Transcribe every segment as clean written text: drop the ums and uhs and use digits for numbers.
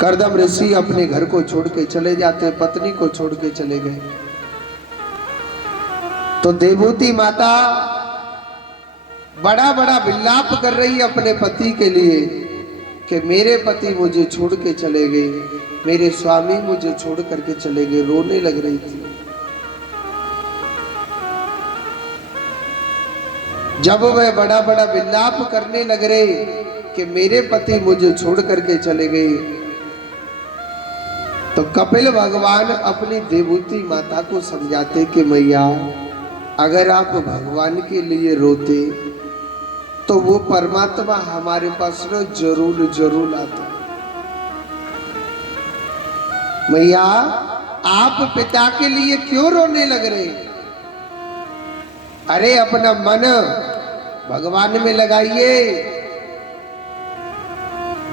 करदम ऋषि अपने घर को छोड़ के चले जाते, पत्नी को छोड़ के चले गए। तो देवहूति माता बड़ा बड़ा विलाप कर रही है अपने पति के लिए कि मेरे पति मुझे छोड़ के चले गए, मेरे स्वामी मुझे छोड़ करके चले गए। रोने लग रही थी। जब वह बड़ा बड़ा विलाप करने लग रहे कि मेरे पति मुझे छोड़ करके चले गए, तो कपिल भगवान अपनी देवहूति माता को समझाते कि मैया, अगर आप भगवान के लिए रोते तो वो परमात्मा हमारे पास न जरूर जरूर आता। मैया, आप पिता के लिए क्यों रोने लग रहे? अरे अपना मन भगवान में लगाइए।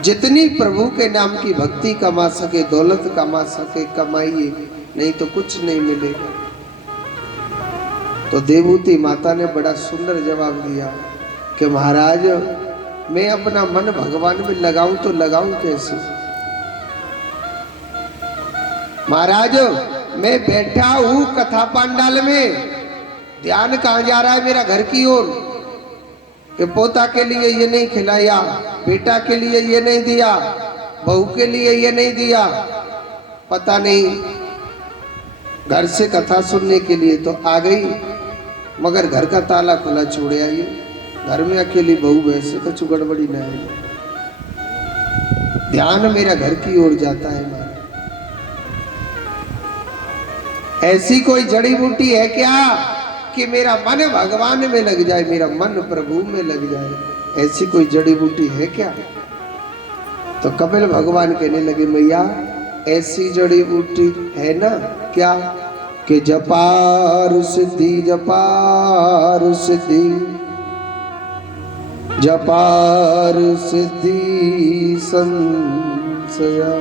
जितनी प्रभु के नाम की भक्ति कमा सके, दौलत कमा सके, कमाइए, नहीं तो कुछ नहीं मिलेगा। तो देवहूति माता ने बड़ा सुंदर जवाब दिया कि महाराज, मैं अपना मन भगवान में लगाऊं तो लगाऊं कैसे? महाराज, मैं बैठा हूं कथा पांडाल में, ध्यान कहां जा रहा है? मेरा घर की ओर कि पोता के लिए ये नहीं खिलाया, बेटा के लिए ये नहीं दिया, बहू के लिए ये नहीं दिया, पता नहीं। घर से कथा सुनने के लिए तो आ गई, मगर घर का ताला खुला छोड़े आई। घर में अकेली बहू, वैसे कुछ गड़बड़ी न आई। ध्यान मेरा घर की ओर जाता है। मारा, ऐसी कोई जड़ी बूटी है क्या कि मेरा मन भगवान में लग जाए, मेरा मन प्रभु में लग जाए? ऐसी कोई जड़ी बूटी है क्या? तो कपिल भगवान कहने लगे, मैया, ऐसी जड़ी बूटी है ना। क्या? कि जपार सिद्धि, जपार सिद्धि, जपार सिद्धि संशया।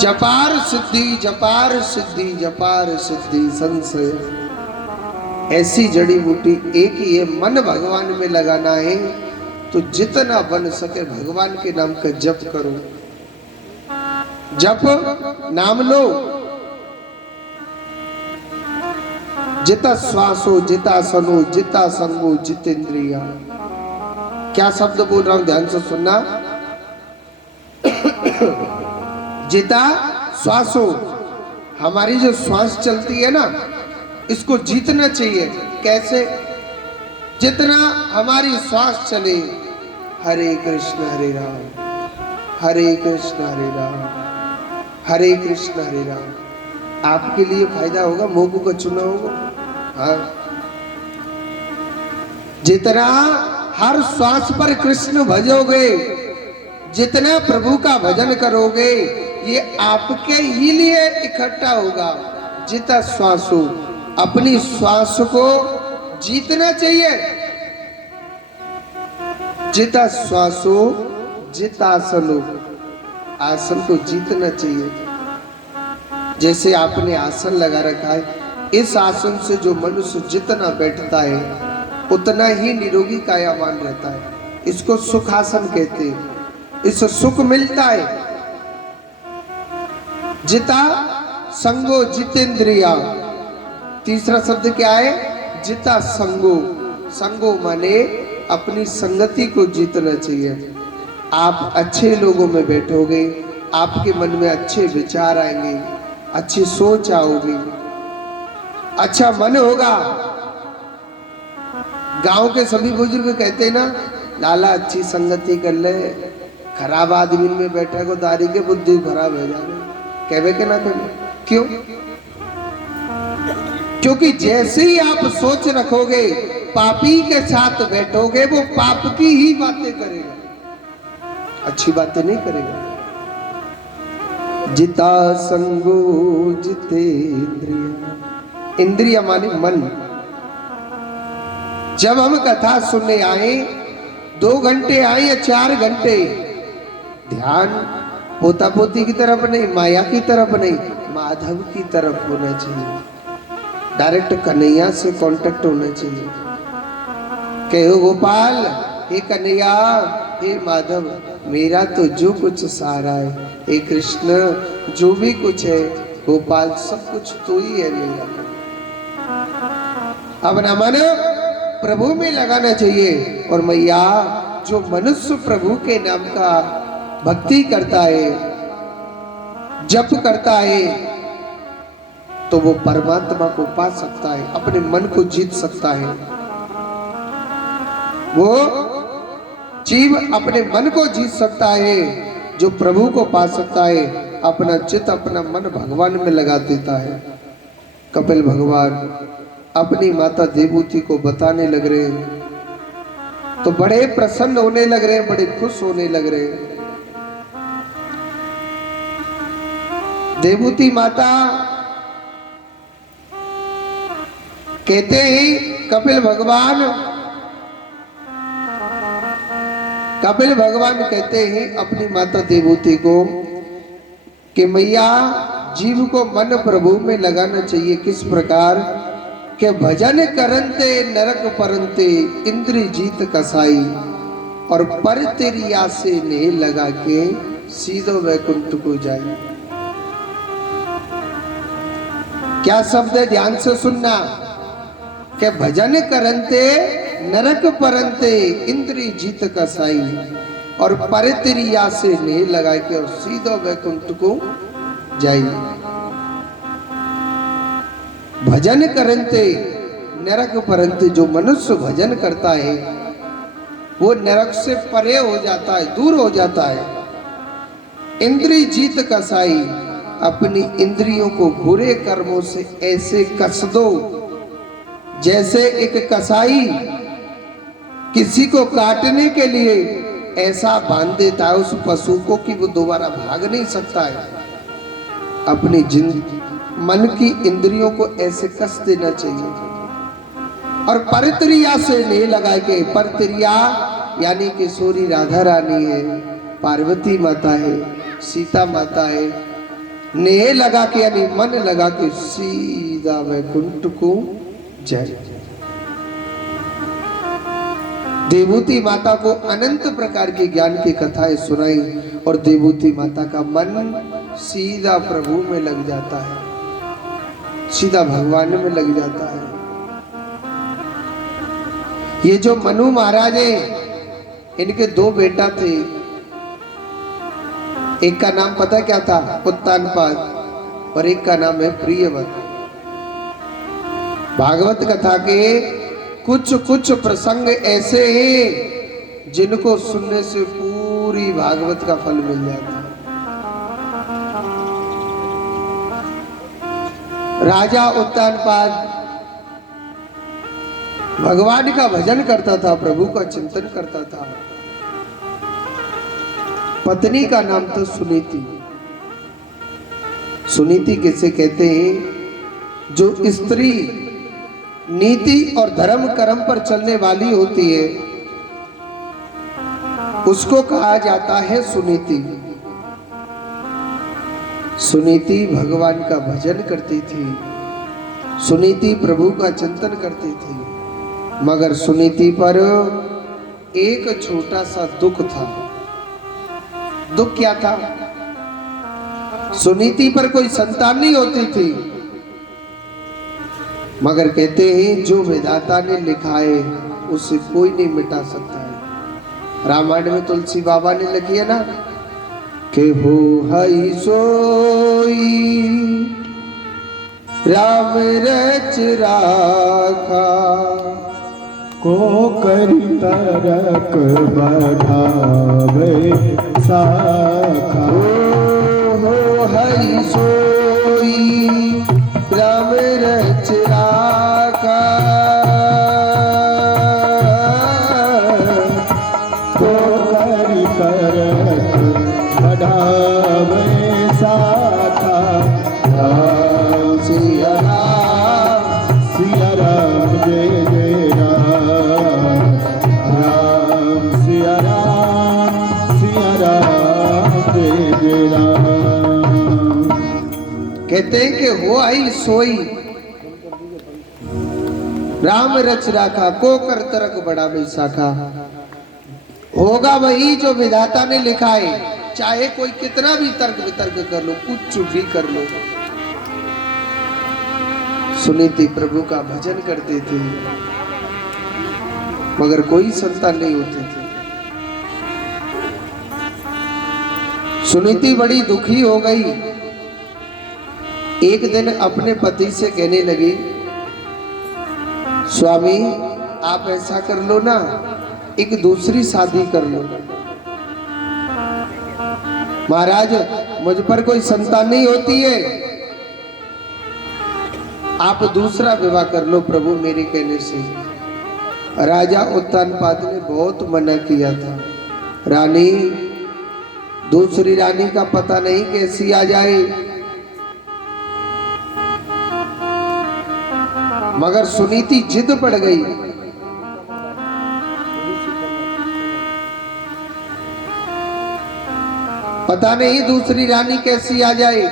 जपार सिद्धि, जपार सिद्धि, जपार सिद्धि संशय। ऐसी जड़ी बूटी एक ही है, मन भगवान में लगाना है तो जितना बन सके भगवान के नाम का जप करो। जप नाम लो, जिता श्वासो जिता सनो जिता संगो जितेंद्रिया। क्या शब्द बोल रहा हूं, ध्यान से सुनना। जिता श्वासो, हमारी जो श्वास चलती है ना, इसको जीतना चाहिए। कैसे? जितना हमारी श्वास चले, हरे कृष्ण हरे राम, हरे कृष्ण हरे राम, हरे कृष्ण हरे राम। आपके लिए फायदा होगा, मोगू का चुना होगा। हाँ, जितना हर श्वास पर कृष्ण भजोगे, जितना प्रभु का भजन करोगे, ये आपके ही लिए इकट्ठा होगा। जिता श्वास हो, अपनी श्वास को जीतना चाहिए। जिता श्वास हो जिता आसन हो, आसन को जीतना चाहिए। जैसे आपने आसन लगा रखा है, इस आसन से जो मनुष्य जितना बैठता है उतना ही निरोगी कायावान रहता है। इसको सुखासन कहते हैं। इससे सुख मिलता है। जिता संगो जितेंद्रिया। तीसरा शब्द क्या है? जिता संगो। संगो माने अपनी संगति को जीतना चाहिए। आप अच्छे लोगों में बैठोगे, आपके मन में अच्छे विचार आएंगे, अच्छी सोच आओगी, अच्छा मन होगा। गांव के सभी बुजुर्ग कहते हैं ना, लाला अच्छी संगति कर ले, खराब आदमी में बैठे को दारी के बुद्धि खराब हो जाए। कहवे के ना कहवे? क्यों? क्योंकि जैसे ही आप सोच रखोगे, पापी के साथ बैठोगे, वो पाप की ही बातें करेगा, अच्छी बातें नहीं करेगा। जिता संगो जितेंद्रिया। इंद्रिया माने मन। जब हम कथा सुनने आए, 2 घंटे आए या 4 घंटे, ध्यान पोता पोती की तरफ नहीं, माया की तरफ नहीं, माधव की तरफ होना चाहिए। डायरेक्ट कन्हैया से कांटेक्ट होना चाहिए। कहो गोपाल, हे कन्हैया, हे माधव, मेरा तो जो कुछ सारा है, हे कृष्ण जो भी कुछ है गोपाल सब कुछ तो ही है मेरा। अपना मन प्रभु में लगाना चाहिए। और मैया जो मनुष्य प्रभु के नाम का भक्ति करता है, जप करता है, तो वो परमात्मा को पा सकता है, अपने मन को जीत सकता है। वो जीव अपने मन को जीत सकता है जो प्रभु को पा सकता है, अपना चित्त अपना मन भगवान में लगा देता है। कपिल भगवान अपनी माता देवहूति को बताने लग रहे हैं तो बड़े प्रसन्न होने लग रहे हैं, बड़े खुश होने लग रहे हैं। देवहूति माता कहते हैं कपिल भगवान कहते हैं अपनी माता देवहूति को कि मैया जीव को मन प्रभु में लगाना चाहिए। किस प्रकार के भजन करंते नरक परंते इंद्री जीत कसाई, और पर तेरी आसे ने लगा के सीधो वैकुंठ को जाए। क्या शब्द है, ध्यान से सुनना। के भजन करंते नरक परंते इंद्री जीत कसाई, और पर तेरी आसे ने लगा के और सीधो वैकुंठ को जाइए। भजन करंते नरक परंते, जो मनुष्य भजन करता है वो नरक से परे हो जाता है, दूर हो जाता है। इंद्री जीत कसाई, अपनी इंद्रियों को बुरे कर्मों से ऐसे कस दो जैसे एक कसाई किसी को काटने के लिए ऐसा बांध देता है उस पशु को कि वो दोबारा भाग नहीं सकता है। अपनी मन की इंद्रियों को ऐसे कस देना चाहिए। और परत्रिया से नहीं लगा के, परत्रिया यानी कि सूरी राधा रानी है, पार्वती माता है, सीता माता है, नेह लगा के यानी मन लगा के सीधा वैकुंठ को जाए। देवहूति माता को अनंत प्रकार की ज्ञान की कथाएं सुनाई और देवहूति माता का मन सीधा प्रभु में लग जाता है, सीधा भगवान में लग जाता है। ये जो मनु महाराज है, इनके दो बेटा थे। एक का नाम पता क्या था, उत्तानपाद, और एक का नाम है प्रियव्रत। भागवत कथा के कुछ कुछ प्रसंग ऐसे हैं जिनको सुनने से पूरी भागवत का फल मिल जाता है। राजा उत्तानपाद भगवान का भजन करता था, प्रभु का चिंतन करता था। पत्नी का नाम था सुनीति। सुनीति किसे कहते हैं? जो स्त्री नीति और धर्म कर्म पर चलने वाली होती है उसको कहा जाता है सुनीति। सुनीति भगवान का भजन करती थी, सुनीति प्रभु का चिंतन करती थी, मगर सुनीति पर एक छोटा सा दुख था। दुख क्या था? सुनीति पर कोई संतान नहीं होती थी, मगर कहते हैं जो विधाता ने लिखा है उसे कोई नहीं मिटा सकता है। रामायण में तुलसी बाबा ने लिखी है ना कि हो हई सोई राम रच राखा, को करी तरक बढ़ावे साखा। हो हई सोई राम रच राखा, को करी तरक बढ़ावे साखा। राम सिया राम सिया राम जय जय राम, राम सिया राम जय जय राम। कहते हैं कि हो आई सोई राम रच राखा, को कर तरक बढ़ावे साखा। होगा वही जो विधाता ने लिखा है, चाहे कोई कितना भी तर्क वितर्क कर लो, कुछ भी कर लो। सुनीति प्रभु का भजन करते थे मगर कोई संतान नहीं होती थी। सुनीति बड़ी दुखी हो गई। एक दिन अपने पति से कहने लगी, स्वामी आप ऐसा कर लो ना, एक दूसरी शादी कर लो। महाराज मुझ पर कोई संतान नहीं होती है, आप दूसरा विवाह कर लो प्रभु मेरे कहने से। राजा उत्तानपाद ने बहुत मना किया था। रानी, दूसरी रानी का पता नहीं कैसी आ जाए, मगर सुनीति जिद पड़ गई। पता नहीं दूसरी रानी कैसी आ जाए,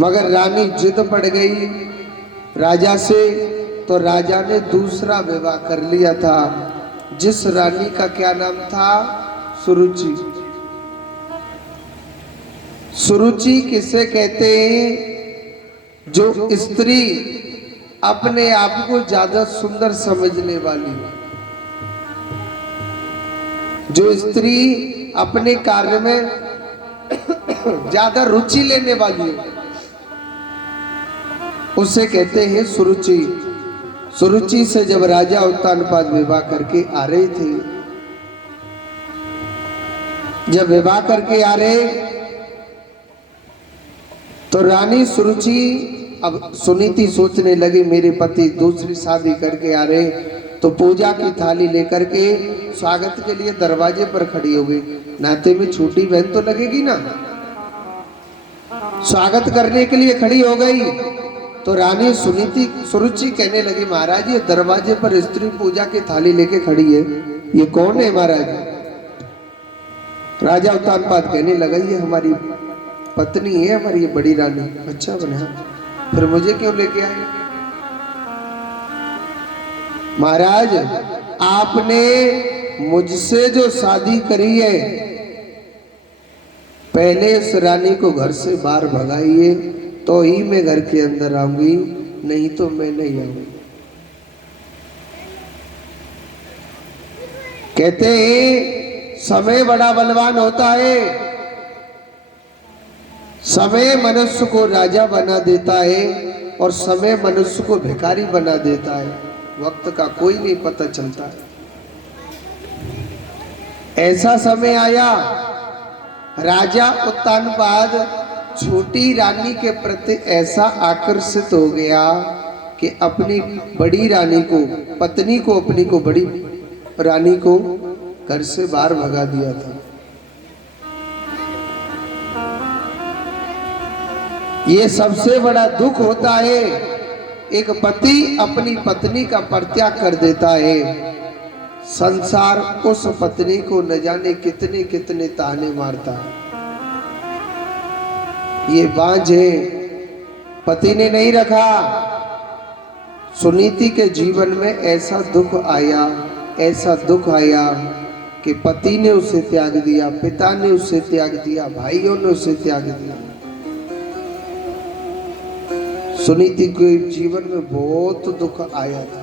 मगर रानी जिद पड़ गई राजा से, तो राजा ने दूसरा विवाह कर लिया था, जिस रानी का क्या नाम था? सुरुचि। सुरुचि किसे कहते हैं? जो स्त्री अपने आप को ज्यादा सुंदर समझने वाली, जो स्त्री अपने कार्य में ज्यादा रुचि लेने वाली है, उसे कहते हैं सुरुचि। सुरुचि से जब राजा उत्तानपाद विवाह करके आ रहे थे, जब विवाह करके आ रहे तो रानी सुरुचि, अब सुनीति सोचने लगी मेरे पति दूसरी शादी करके आ रहे, तो पूजा की थाली लेकर के स्वागत के लिए दरवाजे पर खड़ी हो गई। नाते में छोटी बहन तो लगेगी ना, स्वागत करने के लिए खड़ी हो गई। तो रानी सुरुचि कहने लगी, महाराज ये दरवाजे पर स्त्री पूजा की थाली लेके खड़ी है, ये कौन है महाराज? राजा उत्तानपाद कहने लगा, ये हमारी पत्नी है, हमारी ये बड़ी रानी। अच्छा बना, फिर मुझे क्यों लेके आए? महाराज आपने मुझसे जो शादी करी है, पहले इस रानी को घर से बाहर भगाइए तो ही मैं घर के अंदर आऊंगी, नहीं तो मैं नहीं आऊंगी। कहते हैं समय बड़ा बलवान होता है, समय मनुष्य को राजा बना देता है और समय मनुष्य को भिखारी बना देता है। वक्त का कोई नहीं पता चलता। ऐसा समय आया, राजा उत्तानपाद छोटी रानी के प्रति ऐसा आकर्षित हो गया कि अपनी बड़ी रानी को, पत्नी को, अपनी को, बड़ी रानी को घर से बाहर भगा दिया था। ये सबसे बड़ा दुख होता है, एक पति अपनी पत्नी का परित्याग कर देता है। संसार उस पत्नी को न जाने कितने कितने ताने मारता है। ये बांझ है, पति ने नहीं रखा। सुनीति के जीवन में ऐसा दुख आया, ऐसा दुख आया कि पति ने उसे त्याग दिया, पिता ने उसे त्याग दिया, भाइयों ने उसे त्याग दिया। सुनीति के जीवन में बहुत दुख आया था।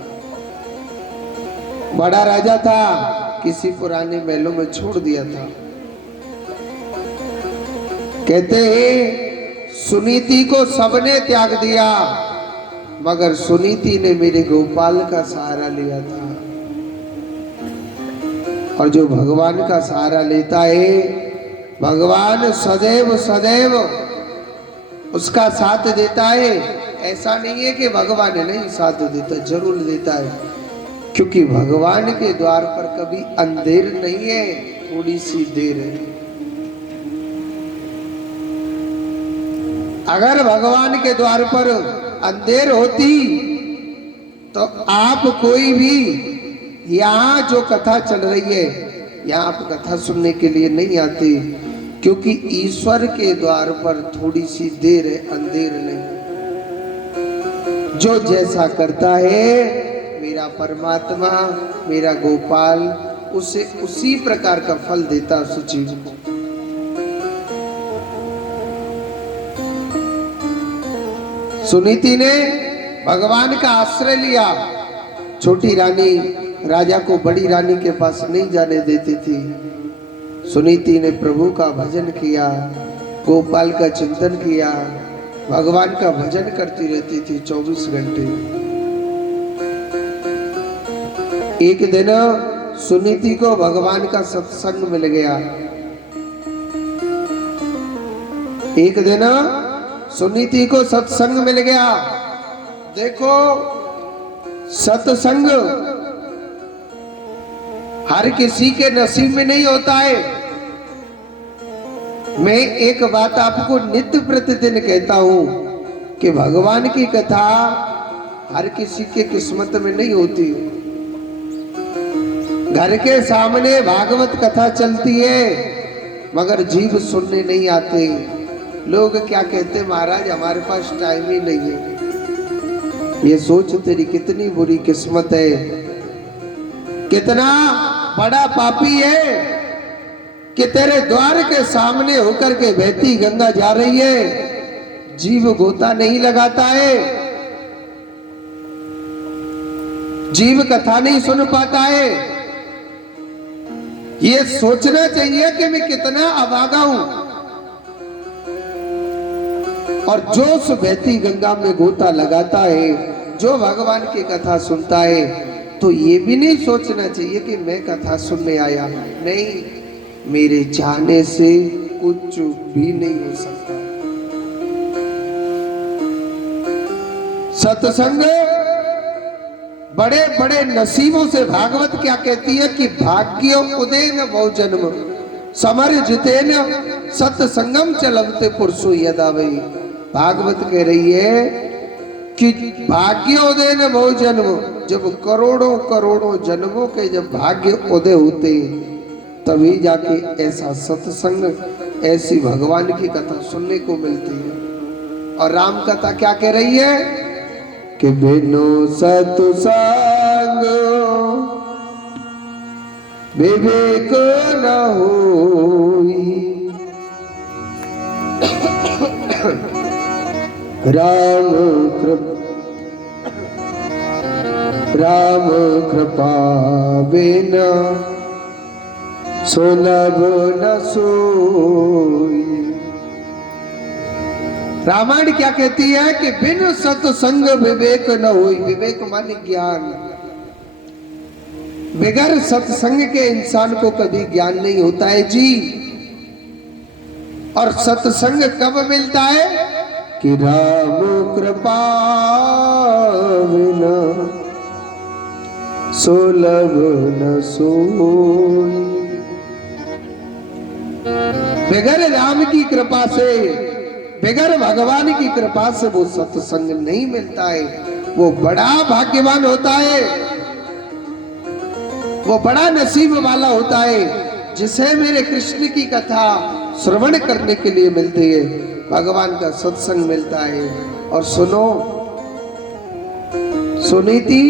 बड़ा राजा था, किसी पुराने महलों में छोड़ दिया था। कहते हैं सुनीति को सबने त्याग दिया, मगर सुनीति ने मेरे गोपाल का सहारा लिया था। और जो भगवान का सहारा लेता है, भगवान सदैव सदैव उसका साथ देता है। ऐसा नहीं है कि भगवान नहीं साथ देता, जरूर देता है, क्योंकि भगवान के द्वार पर कभी अंधेर नहीं है, थोड़ी सी देर है। अगर भगवान के द्वार पर अंधेर होती तो आप कोई भी यहाँ जो कथा चल रही है, यहाँ आप कथा सुनने के लिए नहीं आते, क्योंकि ईश्वर के द्वार पर थोड़ी सी देर है, अंधेर नहीं। जो जैसा करता है, मेरा परमात्मा, मेरा गोपाल, उसे उसी प्रकार का फल देता उस चीज को। सुनीति ने भगवान का आश्रय लिया। छोटी रानी राजा को बड़ी रानी के पास नहीं जाने देती थी। सुनीति ने प्रभु का भजन किया, गोपाल का चिंतन किया, भगवान का भजन करती रहती थी 24 घंटे। एक दिन सुनीति को भगवान का सत्संग मिल गया। एक दिन सुनीति को सत्संग मिल गया। देखो, सत्संग हर किसी के नसीब में नहीं होता है। मैं एक बात आपको नित्य प्रतिदिन कहता हूं कि भगवान की कथा हर किसी के किस्मत में नहीं होती। घर के सामने भागवत कथा चलती है, मगर जीव सुनने नहीं आते। लोग क्या कहते, महाराज हमारे पास टाइम ही नहीं है। ये सोच तेरी कितनी बुरी किस्मत है, कितना बड़ा पापी है कि तेरे द्वार के सामने होकर के बहती गंगा जा रही है, जीव गोता नहीं लगाता है, जीव कथा नहीं सुन पाता है। ये सोचना चाहिए कि मैं कितना अभागा हूं। और जो उस बहती गंगा में गोता लगाता है, जो भगवान की कथा सुनता है, तो ये भी नहीं सोचना चाहिए कि मैं कथा सुनने आया। नहीं, मेरे जाने से कुछ भी नहीं हो सकता। सत्संग बड़े बड़े नसीबों से, भागवत क्या कहती है कि भाग्य उदयन बहु जन्म समर जितेन सत्संगम चलते पुरुषो यदा वही। भागवत कह रही है कि भाग्य उदय न बहु जन्म, जब करोड़ों करोड़ों जन्मों के जब भाग्य उदय होते तभी जाके ऐसा सत्संग, ऐसी भगवान की कथा सुनने को मिलती है। और राम कथा क्या कह रही है कि बिनु सत्संग विवेक न होई, राम कृपा बिना सुलभ न सोई। रामायण क्या कहती है कि बिन सत्संग विवेक न होई। विवेक माने ज्ञान। बगैर सत्संग के इंसान को कभी ज्ञान नहीं होता है जी। और सत्संग कब मिलता है कि राम कृपा बिना सुलभ न सोई। बगैर राम की कृपा से, बगैर भगवान की कृपा से वो सत्संग नहीं मिलता है। वो बड़ा भाग्यवान होता है, वो बड़ा नसीब वाला होता है जिसे मेरे कृष्ण की कथा श्रवण करने के लिए मिलती है, भगवान का सत्संग मिलता है। और सुनो, सुनीति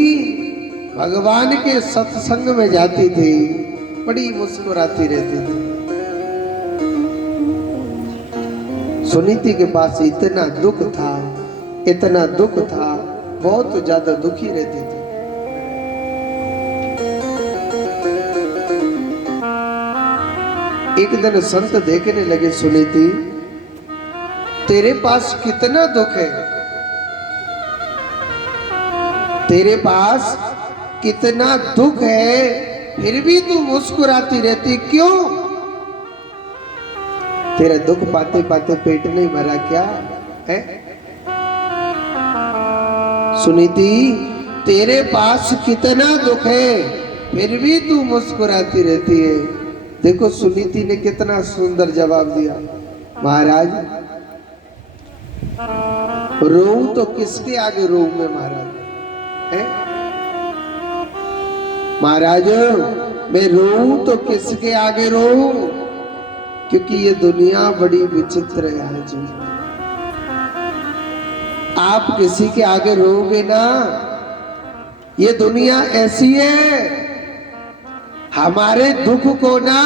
भगवान के सत्संग में जाती थी, बड़ी मुस्कुराती रहती थी। सुनीति के पास इतना दुख था, इतना दुख था, बहुत ज्यादा दुखी रहती थी। एक दिन संत देखने लगे, सुनीति तेरे पास कितना दुख है, तेरे पास कितना दुख है, फिर भी तू मुस्कुराती रहती क्यों? तेरा दुख पाते पाते पेट नहीं भरा क्या है? सुनीति तेरे पास कितना दुख है, फिर भी तू मुस्कुराती रहती है। देखो सुनीति ने कितना सुंदर जवाब दिया, महाराज रोऊं तो किसके आगे रोऊं मैं महाराज? है महाराज मैं रोऊं तो किसके आगे रोऊं? क्योंकि ये दुनिया बड़ी विचित्र है जी। आप किसी के आगे रोओगे ना, ये दुनिया ऐसी है, हमारे दुख को ना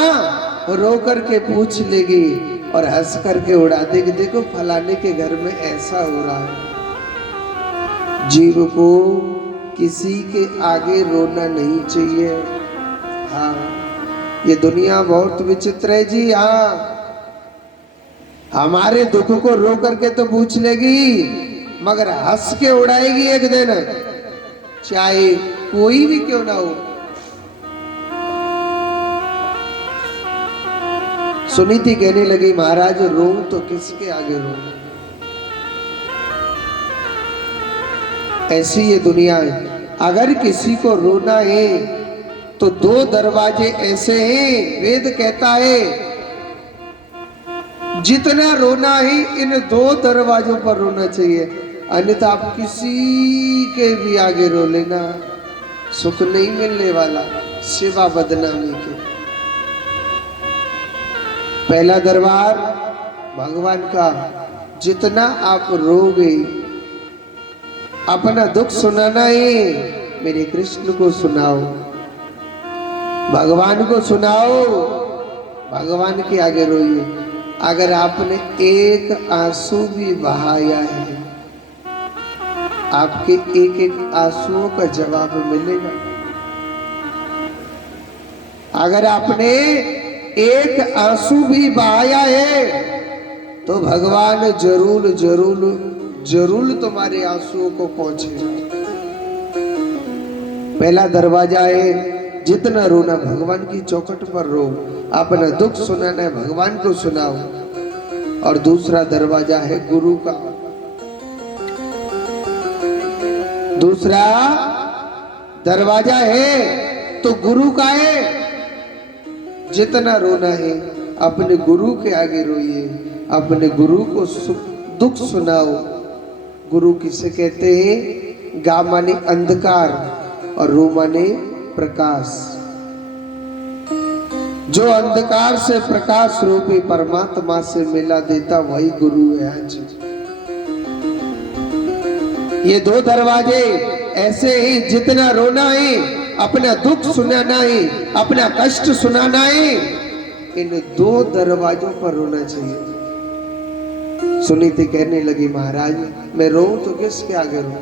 रो करके पूछ लेगी और हंस करके उड़ा देगी, देखो फलाने के घर में ऐसा हो रहा है। जीव को किसी के आगे रोना नहीं चाहिए। हाँ, ये दुनिया बहुत विचित्र है जी। हाँ, हमारे दुख को रो करके तो पूछ लेगी, मगर हंस के उड़ाएगी एक दिन, चाहे कोई भी क्यों ना हो। सुनीति कहने लगी, महाराज रो तो किसके आगे रो। ऐसी ये दुनिया है। अगर किसी को रोना है तो दो दरवाजे ऐसे हैं, वेद कहता है जितना रोना है इन दो दरवाजों पर रोना चाहिए, अन्यथा आप किसी के भी आगे रो लेना, सुख नहीं मिलने वाला, सिवा बदनामी के। पहला दरबार भगवान का, जितना आप रोगे, अपना दुख सुनाना है मेरे कृष्ण को सुनाओ, भगवान को सुनाओ, भगवान के आगे रोइए। अगर आपने एक आंसू भी बहाया है, आपके एक एक आंसुओं का जवाब मिलेगा। अगर आपने एक आंसू भी बहाया है तो भगवान जरूर जरूर जरूर तुम्हारे आंसुओं को पहुंचेगा। पहला दरवाजा है, जितना रोना भगवान की चौखट पर रो, अपना दुख सुनाना है भगवान को सुनाओ। और दूसरा दरवाजा है गुरु का। दूसरा दरवाजा है तो गुरु का है। जितना रोना है अपने गुरु के आगे रोइए, अपने गुरु को दुख सुनाओ। गुरु किसे कहते हैं? गा माने अंधकार और रू माने प्रकाश। जो अंधकार से प्रकाश रूपी परमात्मा से मिला देता वही गुरु है। आज ये दो दरवाजे ऐसे ही, जितना रोना है, अपना दुख सुनाना है, अपना कष्ट सुनाना है, इन दो दरवाजों पर रोना चाहिए। सुनीति कहने लगी, महाराज मैं रोऊं तो किसके आगे रोऊं?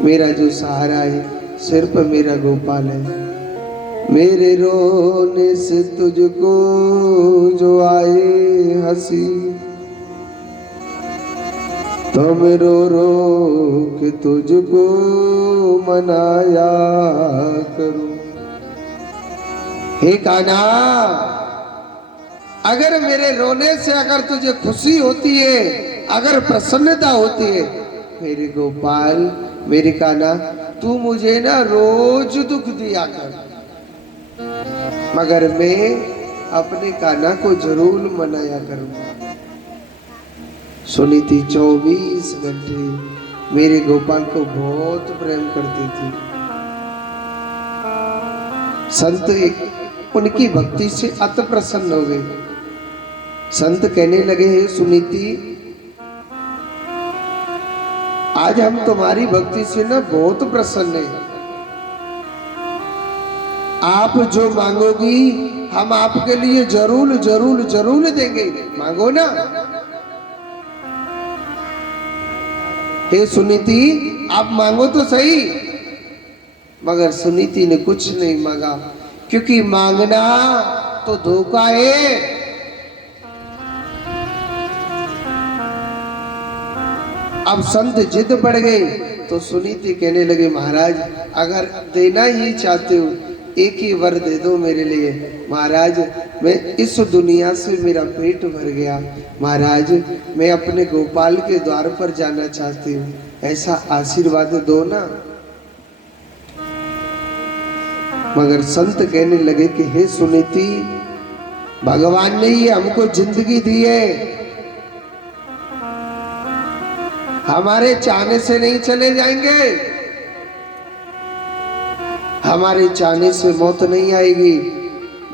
मेरा जो सहारा है सिर्फ मेरा गोपाल है। मेरे रोने से तुझको जो आए हंसी, तो मैं रो रो के तुझको मनाया करूं। हे कान्हा, अगर मेरे रोने से अगर तुझे खुशी होती है, अगर प्रसन्नता होती है, मेरे गोपाल, मेरे कान्हा, तू मुझे ना रोज दुख दिया कर, मगर मैं अपने कान्हा को जरूर मनाया करूंगा। सुनीति 24 घंटे मेरे गोपाल को बहुत प्रेम करती थी। संत उनकी भक्ति से अति प्रसन्न हो गए। संत कहने लगे, हे सुनीति, आज हम तुम्हारी भक्ति से ना बहुत प्रसन्न हैं। आप जो मांगोगी हम आपके लिए जरूर जरूर जरूर देंगे, मांगो ना। हे सुनीति, आप मांगो तो सही। मगर सुनीति ने कुछ नहीं मांगा, क्योंकि मांगना तो धोखा है। अब संत जिद पड़ गए तो सुनीति कहने लगे, महाराज अगर देना ही चाहते हो एक ही वर दे दो मेरे लिए। महाराज मैं इस दुनिया से मेरा पेट भर गया, महाराज मैं अपने गोपाल के द्वार पर जाना चाहती हूँ, ऐसा आशीर्वाद दो ना। मगर संत कहने लगे कि हे सुनीति, भगवान ने ये हमको जिंदगी दी है, हमारे चाहने से नहीं चले जाएंगे, हमारे चाहने से मौत नहीं आएगी।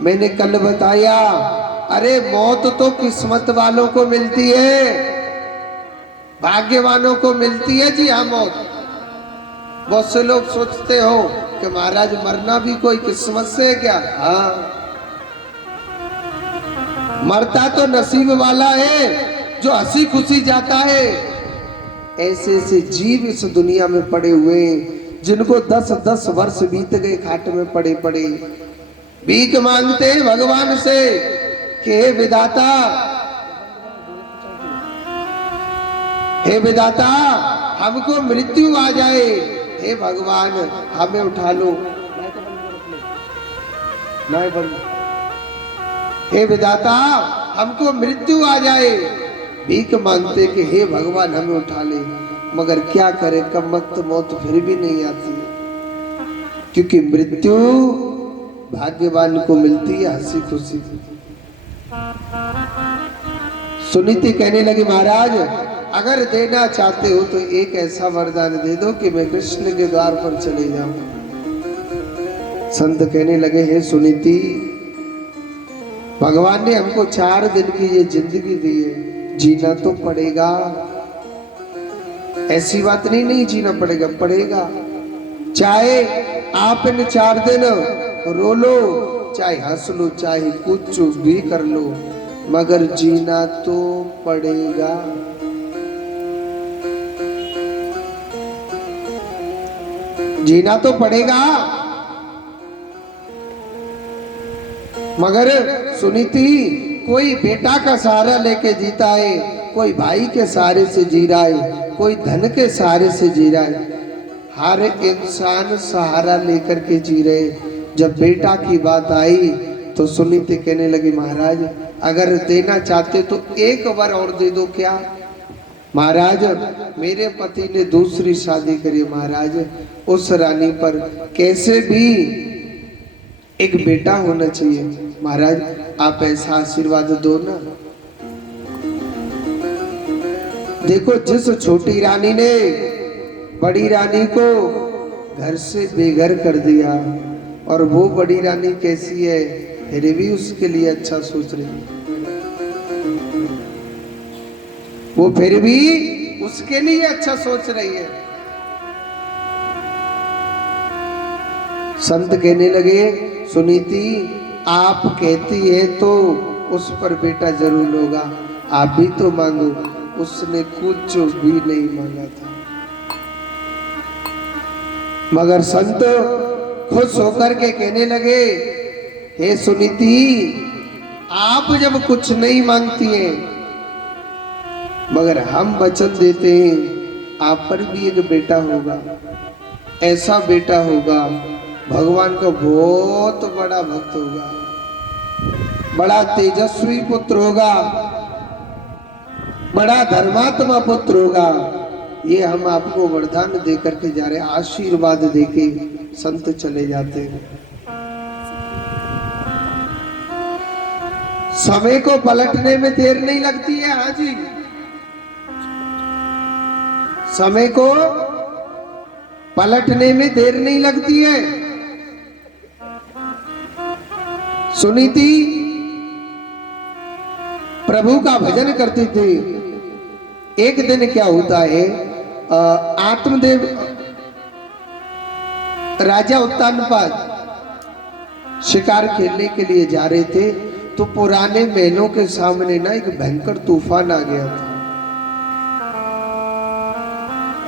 मैंने कल बताया, अरे मौत तो किस्मत वालों को मिलती है, भाग्यवानों को मिलती है जी हाँ मौत। बहुत से लोग सोचते हो कि महाराज मरना भी कोई किस्मत से है क्या? हाँ, मरता तो नसीब वाला है जो हंसी खुशी जाता है। ऐसे ऐसे जीव इस दुनिया में पड़े हुए हैं जिनको 10-10 वर्ष बीत गए खाट में पड़े पड़े, भीख मांगते हैं भगवान से कि हे विधाता, हे विधाता, हमको मृत्यु आ जाए, हे भगवान हमें उठा लो। नहीं बंद। हे विधाता, हमको मृत्यु आ जाए, भीख मांगते कि हे भगवान हमें उठा ले, मगर क्या करे, कब वक्त मौत फिर भी नहीं आती, क्योंकि मृत्यु भाग्यवान को मिलती है हंसी खुशी। सुनीति कहने लगी महाराज अगर देना चाहते हो तो एक ऐसा वरदान दे दो कि मैं कृष्ण के द्वार पर चले जाऊं। संत कहने लगे हे सुनीति, भगवान ने हमको 4 दिन की ये जिंदगी दी है, जीना तो पड़ेगा, ऐसी बात नहीं जीना पड़ेगा, पड़ेगा। चाहे आप इन 4 दिन रो लो, चाहे हंस लो, चाहे कुछ भी कर लो, मगर जीना तो पड़ेगा। जीना तो पड़ेगा। मगर सुनीति, कोई बेटा का सहारा लेके जीता है, कोई भाई के सहारे से जी रहा है, कोई धन के सहारे से जी रहा है, हर इंसान सहारा लेकर के जी रहे। जब बेटा की बात आई तो सुनीति कहने लगी महाराज अगर देना चाहते तो एक बार और दे दो। क्या? महाराज मेरे पति ने दूसरी शादी करी महाराज, उस रानी पर कैसे भी एक बेटा होना चाहिए, महाराज आप ऐसा आशीर्वाद दो ना। देखो जिस छोटी रानी ने बड़ी रानी को घर से बेघर कर दिया, और वो बड़ी रानी कैसी है, फिर भी उसके लिए अच्छा सोच रही है, वो फिर भी उसके लिए अच्छा सोच रही है। संत कहने लगे सुनीति आप कहती है तो उस पर बेटा जरूर होगा, आप भी तो मांगो। उसने कुछ भी नहीं मांगा था, मगर संत खुश होकर के कहने लगे हे सुनीति आप जब कुछ नहीं मांगती हैं, मगर हम वचन देते हैं आप पर भी एक बेटा होगा, ऐसा बेटा होगा भगवान का बहुत बड़ा भक्त होगा, बड़ा तेजस्वी पुत्र होगा, बड़ा धर्मात्मा पुत्र होगा। ये हम आपको वरदान दे करके जा रहे हैं, आशीर्वाद देके संत चले जाते हैं। समय को पलटने में देर नहीं लगती है। हाँ जी, समय को पलटने में देर नहीं लगती है। सुनीति प्रभु का भजन करती थी। एक दिन क्या होता है, आत्मदेव राजा उत्तानपाद शिकार खेलने के लिए जा रहे थे, तो पुराने महलों के सामने ना एक भयंकर तूफान आ गया था।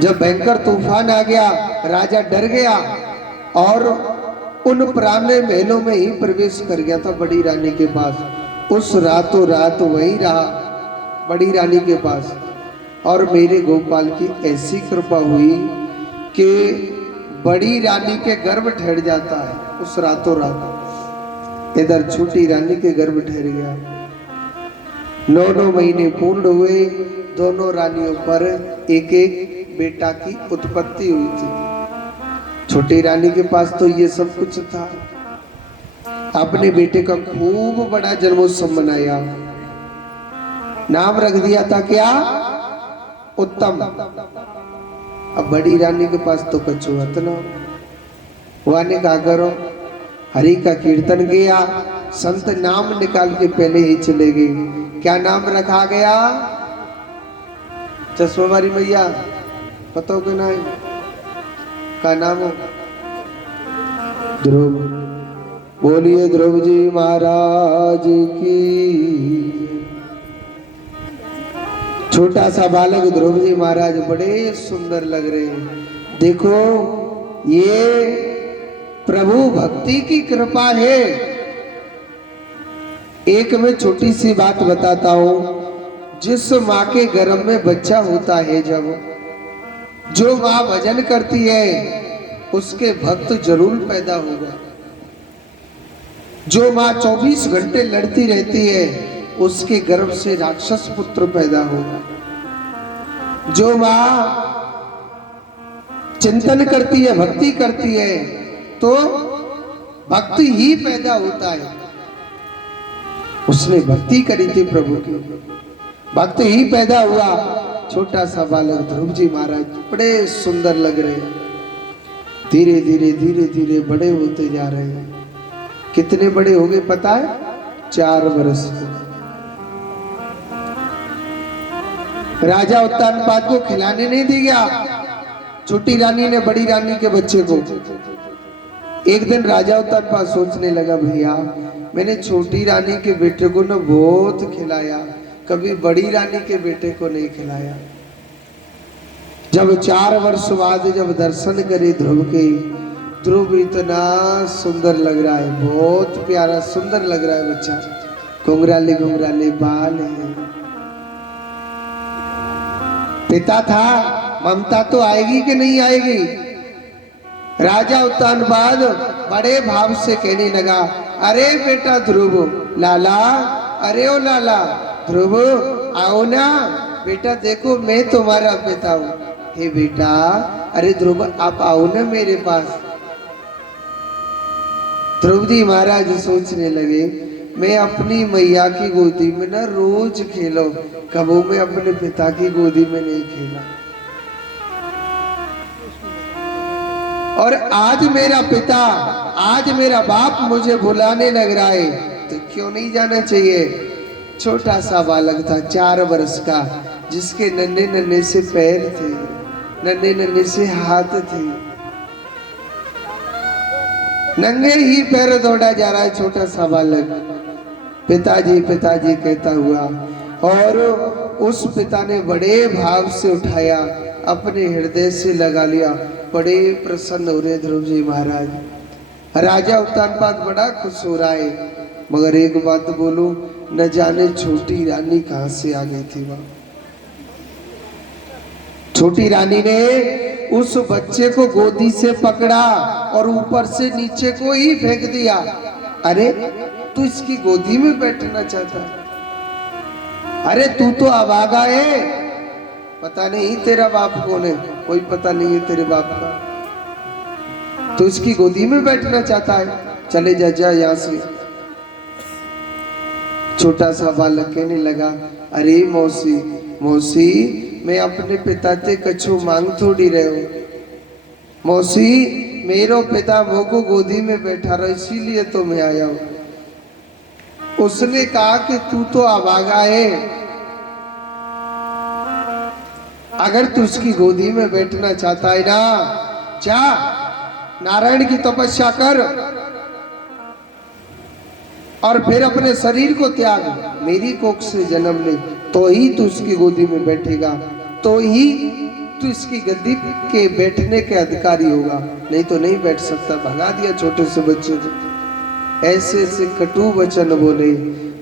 जब भयंकर तूफान आ गया राजा डर गया और उन पुराने महलों में ही प्रवेश कर गया था बड़ी रानी के पास। उस रातों रात वहीं रहा बड़ी रानी के पास, और मेरे गोपाल की ऐसी कृपा हुई कि बड़ी रानी के गर्भ ठहर जाता है उस रातों रात। इधर छोटी रानी के गर्भ ठहर गया। 9 महीने पूर्ण हुए, दोनों रानियों पर एक एक बेटा की उत्पत्ति हुई थी। छोटी रानी के पास तो ये सब कुछ था। अपने बेटे का खूब बड़ा जन्मोत्सव मनाया, नाम रख दिया था क्या, उत्तम। अब बड़ी रानी के पास तो कछु हत ना, वह ने कहा करो, हरि का कीर्तन किया, संत नाम निकाल के पहले ही चले गए। क्या नाम रखा गया, चश्मा वाली मैया पता हो कि नहीं, का नाम हो ध्रुव। बोलिए ध्रुव जी महाराज की। छोटा सा बालक ध्रुव जी महाराज बड़े सुंदर लग रहे हैं। देखो ये प्रभु भक्ति की कृपा है। एक मैं छोटी सी बात बताता हूं। जिस माँ के गर्भ में बच्चा होता है, जब जो माँ भजन करती है उसके भक्त जरूर पैदा होगा। जो माँ 24 घंटे लड़ती रहती है उसके गर्भ से राक्षस पुत्र पैदा होगा। जो माँ चिंतन करती है, भक्ति करती है, तो भक्त ही पैदा होता है। उसने भक्ति करी थी प्रभु की, भक्त ही पैदा हुआ। छोटा सा बालक ध्रुव जी महाराज बड़े सुंदर लग रहे हैं। धीरे धीरे धीरे धीरे बड़े होते जा रहे हैं। कितने बड़े हो गए पता है? 4 वर्ष के। राजा उत्तानपाद को खिलाने नहीं दिया। छोटी रानी ने बड़ी रानी के बच्चे को। एक दिन राजा उत्तानपाद सोचने लगा, भैया मैंने छोटी रानी के बेटे को ना बहुत खिलाया, कभी बड़ी रानी के बेटे को नहीं खिलाया। जब 4 वर्ष बाद जब दर्शन करे ध्रुव के, ध्रुव इतना सुंदर लग रहा है, बहुत प्यारा सुंदर लग रहा है बच्चा। घुंघराले घुंघराले बाल है। पिता था, ममता तो आएगी कि नहीं आएगी? राजा उत्तानपाद बड़े भाव से कहने लगा, अरे बेटा ध्रुव, लाला, अरे ओ लाला ध्रुव, आओ ना बेटा, देखो मैं तुम्हारा पिता हूं। हे बेटा, अरे ध्रुव आप आओ ना मेरे पास। ध्रुव जी महाराज सोचने लगे, मैं अपनी मैया की गोदी में ना रोज खेलो, कबो मैं अपने पिता की गोदी में नहीं खेला। और आज मेरा पिता, आज मेरा बाप मुझे बुलाने लग रहा है, तो क्यों नहीं जाना चाहिए? छोटा सा बालक था 4 वर्ष का, जिसके नन्हे नन्हे से पैर थे, नन्हे नन्हे से हाथ थे। नंगे ही पैर दौड़ा जा रहा है छोटा सा बालक, पिताजी पिताजी कहता हुआ। और उस पिता ने बड़े भाव से उठाया, अपने हृदय से लगा लिया। बड़े प्रसन्न हो रहे ध्रुव जी महाराज। राजा उत्तानपाद बड़ा खुश हो रहा है। मगर एक बात बोलूं, न जाने छोटी रानी कहां से आ गई थी वहां। छोटी रानी ने उस बच्चे को गोदी से पकड़ा और ऊपर से नीचे को ही फेंक दिया। अरे तू इसकी गोदी में बैठना चाहता है? अरे तू तो अभागा है, पता नहीं तेरा बाप कौन है, कोई पता नहीं है तेरे बाप का, तो इसकी गोदी में बैठना चाहता है? चले जा, जा यहां से। छोटा सा बालक कहने लगा, अरे मौसी मौसी, मैं अपने पिता से कछु मांग थोड़ी रहे हो। मौसी, मेरो पिता मोको गोदी में बैठा रहा, इसीलिए तो मैं आया हूं। उसने कहा कि तू तो अभागा है, अगर तू उसकी गोदी में बैठना चाहता है ना, जा नारायण की तपस्या कर और फिर अपने शरीर को त्याग, मेरी कोख से जन्म ले, तो ही तू उसकी गोदी में बैठेगा, तो ही तू इसकी गद्दी के बैठने के अधिकारी होगा, नहीं तो नहीं बैठ सकता। भगा दिया छोटे से बच्चे को। ऐसे ऐसे कटु वचन बोले,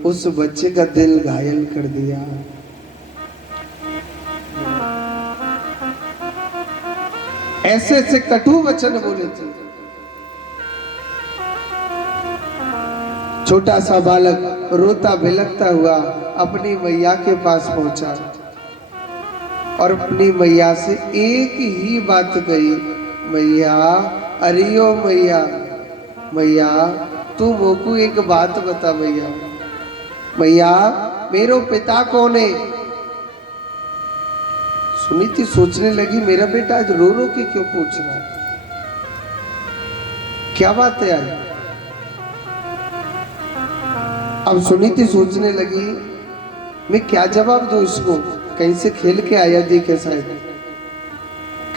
उस बच्चे का दिल घायल कर दिया। ऐसे ऐसे कटु वचन बोले थे। छोटा सा बालक रोता बिलखता हुआ अपनी मैया के पास पहुंचा और अपनी मैया से एक ही बात कही, मैया, अरे ओ मैया, मैया तू मोको एक बात बता मैया, मैया मेरो पिता कौन है? सुनीति सोचने लगी, मेरा बेटा आज रो रो के क्यों पूछ रहा है, क्या बात है आज? अब सुनीति सोचने लगी, मैं क्या जवाब दूं इसको, कहीं से खेल के आया दिखे शायद।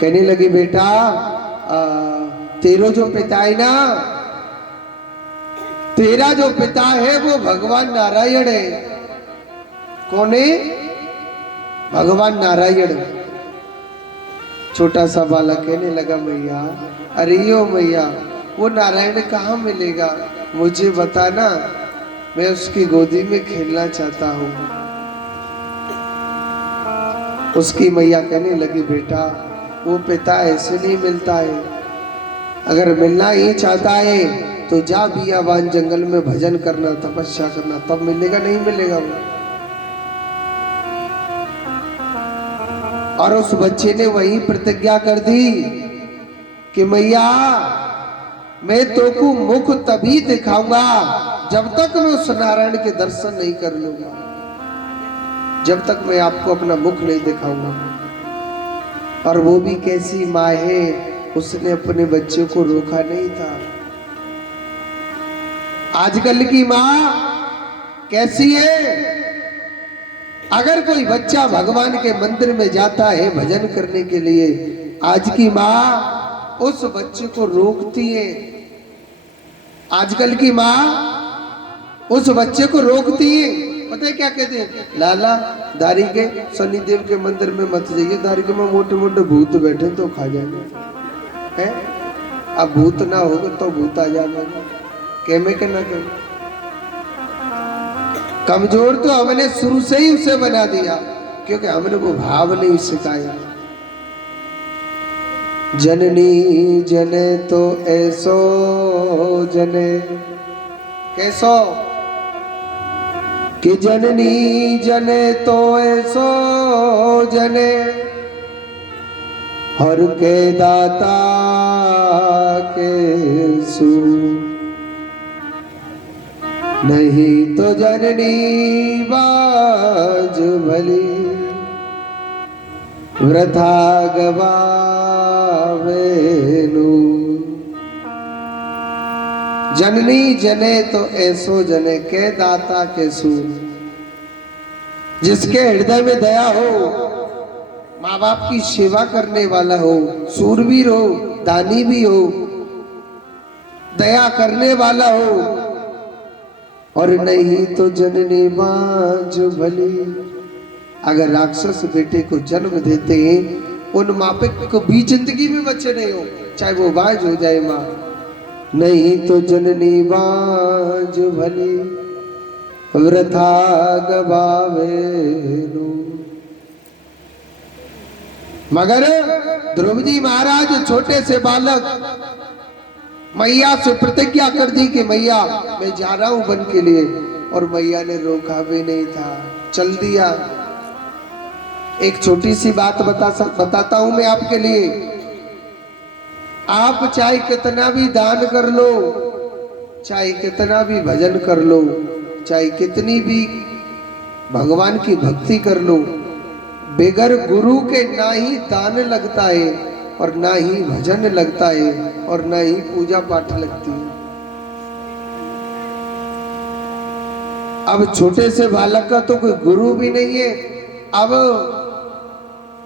कहने लगी, बेटा तेरो जो पिता है ना, तेरा जो पिता है वो भगवान नारायण है। कौन है? भगवान नारायण। छोटा सा बालक कहने लगा, मैया, अरे यो मैया, वो नारायण कहाँ मिलेगा, मुझे बताना, मैं उसकी गोदी में खेलना चाहता हूँ। उसकी मैया कहने लगी, बेटा, वो पिता ऐसे नहीं मिलता है, अगर मिलना ही चाहता है तो जा बियाबान जंगल में भजन करना, तपस्या करना, तब मिलेगा, नहीं मिलेगा वो। और उस बच्चे ने वही प्रतिज्ञा कर दी कि मैया, मैं तो को मुख तभी दिखाऊंगा जब तक मैं उस नारायण के दर्शन नहीं कर लूंगा, जब तक मैं आपको अपना मुख नहीं दिखाऊंगा। और वो भी कैसी माँ है, उसने अपने बच्चे को रोका नहीं था। आजकल की माँ कैसी है? अगर कोई बच्चा भगवान के मंदिर में जाता है भजन करने के लिए, आज की माँ उस बच्चे को रोकती है। आजकल की माँ उस बच्चे को रोकती है। पता है क्या कहते हैं? लाला, दारिके शनिदेव के मंदिर में मत जाइए, दारिके में मोटे मोटे भूत बैठे तो खा जाएंगे। है? अब भूत ना होगा तो भूत आ जाएगा, कहमे के ना कहमे। कमजोर तो हमने शुरू से ही उसे बना दिया, क्योंकि हमने वो भाव नहीं सिखाया। जननी जने तो ऐसो जने, कैसो कि जननी जने तो ऐसो जने, हर के दाता के सू, नहीं तो जननी बाज भली, वृथा गवावेनु। जननी जने तो ऐसो जने, के दाता के सूर। जिसके हृदय में दया हो, माँ बाप की सेवा करने वाला हो, सूरवीर हो, दानी भी हो, दया करने वाला हो, और नहीं तो जननी बाज भली। अगर राक्षस बेटे को जन्म देते हैं, उन माँ पे कभी जिंदगी में बच्चे नहीं हो, चाहे वो बाज हो जाए माँ। नहीं तो जननी बाज भली, वृथा गवावेनु। मगर ध्रुव जी महाराज छोटे से बालक मैया से प्रतिज्ञा कर दी कि मैया, मैं जा रहा हूं वन के लिए, और मैया ने रोका भी नहीं था, चल दिया। एक छोटी सी बात बताता हूं मैं आपके लिए। आप चाहे कितना भी दान कर लो, चाहे कितना भी भजन कर लो, चाहे कितनी भी भगवान की भक्ति कर लो, बेगर गुरु के ना ही दान लगता है, और ना ही भजन लगता है, और ना ही पूजा पाठ लगती है। अब छोटे से बालक का तो कोई गुरु भी नहीं है। अब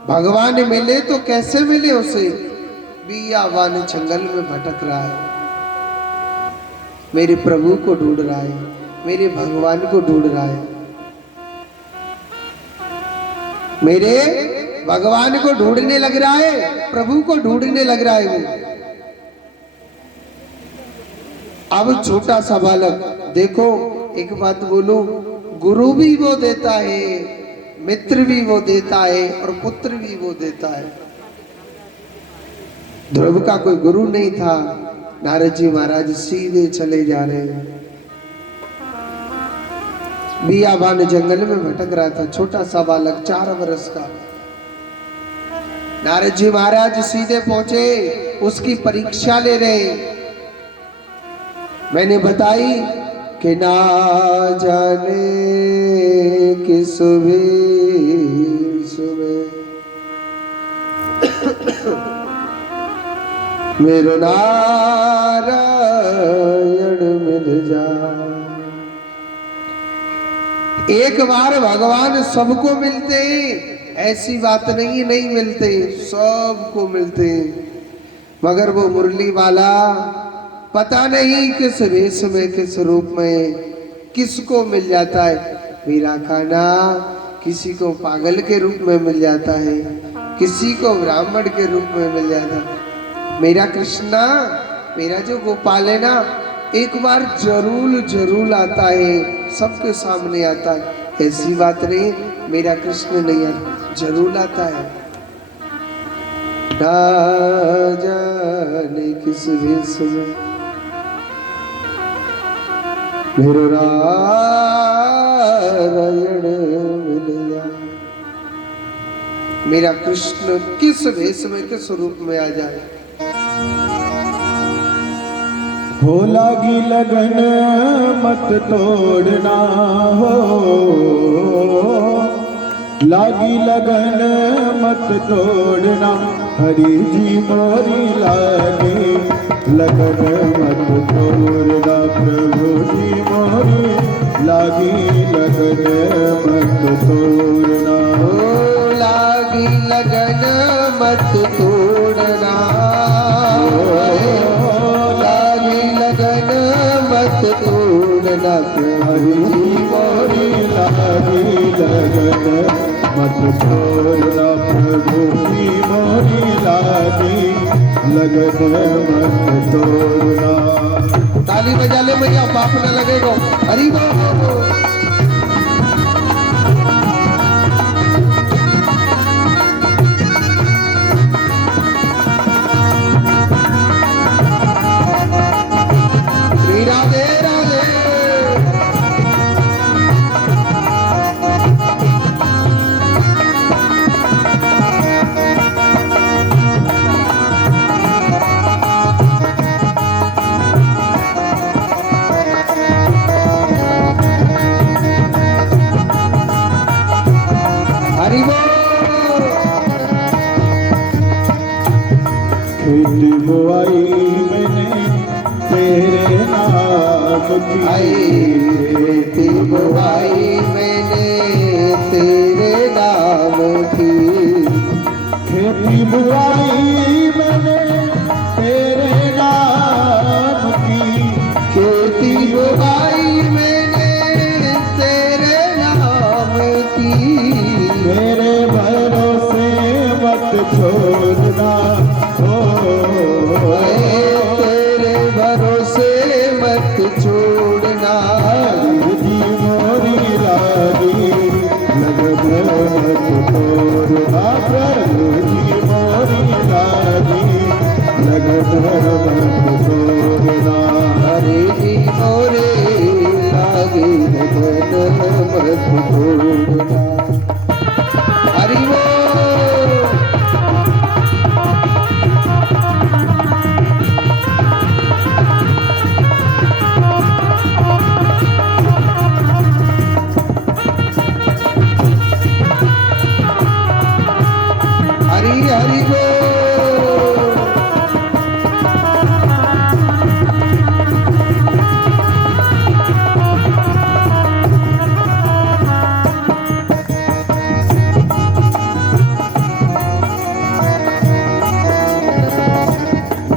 भगवान मिले तो कैसे मिले उसे? बियाबान जंगल में भटक रहा है, मेरे प्रभु को ढूंढ रहा है, मेरे भगवान को ढूंढ रहा है, मेरे भगवान को ढूंढने लग रहा है, प्रभु को ढूंढने लग रहा है वो। अब छोटा सा बालक, देखो एक बात बोलो, गुरु भी वो देता है, मित्र भी वो देता है, और पुत्र भी वो देता है। ध्रुव का कोई गुरु नहीं था। नारद जी महाराज सीधे चले जा रहे हैं। बियाबान जंगल में भटक रहा था, छोटा सा बालक 4 वर्ष का। नारद जी महाराज सीधे पहुंचे, उसकी परीक्षा ले रहे। मैंने बताई कि ना जाने किस वेश में मेरो नारायण मिल जा। एक बार भगवान सबको मिलते हैं, ऐसी बात नहीं, नहीं मिलते, सबको मिलते हैं। मगर वो मुरली वाला पता नहीं किस वेश में, किस रूप में किसको मिल जाता है। मेरा खाना किसी को पागल के रूप में मिल जाता है, किसी को ब्राह्मण के रूप में मिल जाता है। मेरा कृष्णा, मेरा जो गोपाल है ना, एक बार जरूर आता है, सबके सामने आता है। ऐसी बात नहीं मेरा कृष्ण नहीं आता, जरूर आता है। ना जाने किस वेश में मेरो नारायण मिलिया। मेरा कृष्ण किस वेश में, किस रूप में आ जाए। हो लागी लगन मत तोड़ना, हो लागी लगन मत तोड़ना, हरि जी मोरी लागी लगन मत तोड़ना, प्रभु जी मोरी लागी लगन मत तोड़ना। ओ लागी लगन मत तोड़ना, लागी लगन मत तोड़ना, हरि जी मोरी लागी लगन मत तोड़ना, प्रभु की मोरी लागी लगन मत तोड़ना। ताली बजा ले भैया, पाप न लगेगा। हरि बोल। राधे राधे। हरि बोल। खेती बुआई मैंने तेरे नाम की, खेती बुआई मैंने तेरे नाम की, खेती बुआई मैंने तेरे नाम की, खेती बुआई मैंने तेरे नाम की। मेरे भरोसे मत छोड़ना, हो तेरे भरोसे मत छोड़ना, हरि जी मोरी लागी लगन मत तोड़ना, प्रभु जी मोरी लागी लगन मत तोड़ना। हरे जी मोरे लागे लगन मत छोड़ना। हरि बोल। हरि हरि बोल।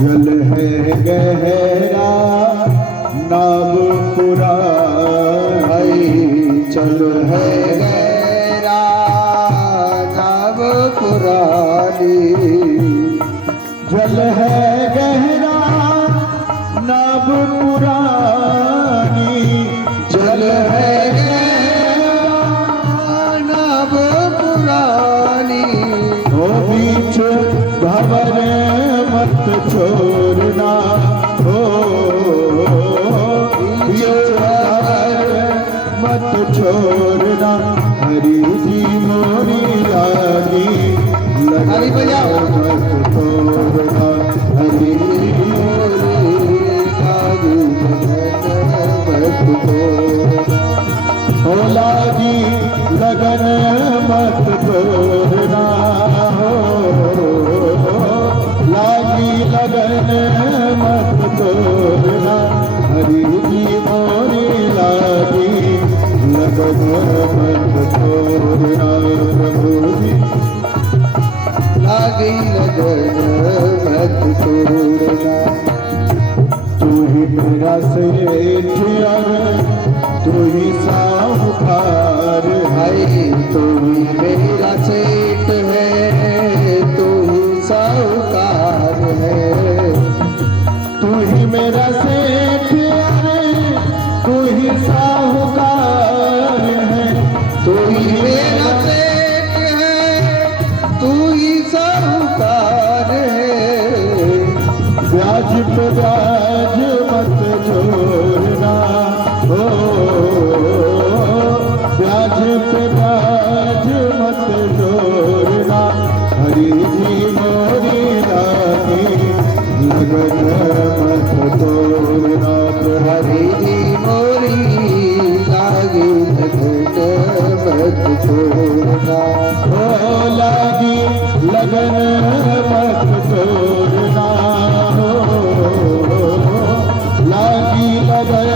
जल है गहरा नाव पुरानी, चल है गहरा नाव पुरानी, जल है गहरा नाव पुरानी, जल है गहरा नाव पुरानी। हो बीच भंवर मत छोड़ना, हो बीच भंवर मत छोड़ना, हरि जी मोरी लागी ताली बजाओ। मत छोड़ना, हरि जी मोरी लागी लगन मत छोड़ना। हो लागी लगन मत तोड़ना, हो लागी लगन मत तोड़ना, हरि जी मोरी लागी लगन मत तोड़ना, प्रभु जी लागी लगन मत छोड़ना। तू ही मेरा सेठ है, तू ही साहूकार है। तू ही मेरा सेठ है, तू ही साहूकार है। तू ही मेरा सेठ है, तू ही साहूकार है। ब्याज पे ब्याज मत जोड़ना हो, ब्याज पे ब्याज मत जोड़ना। हरी जी मोरी रानी लगन मत तोड़ना। हरी जी मोरी लागी लगन मत छोड़ना। हो लागी लगन मत तोड़ना, हो लागी लगन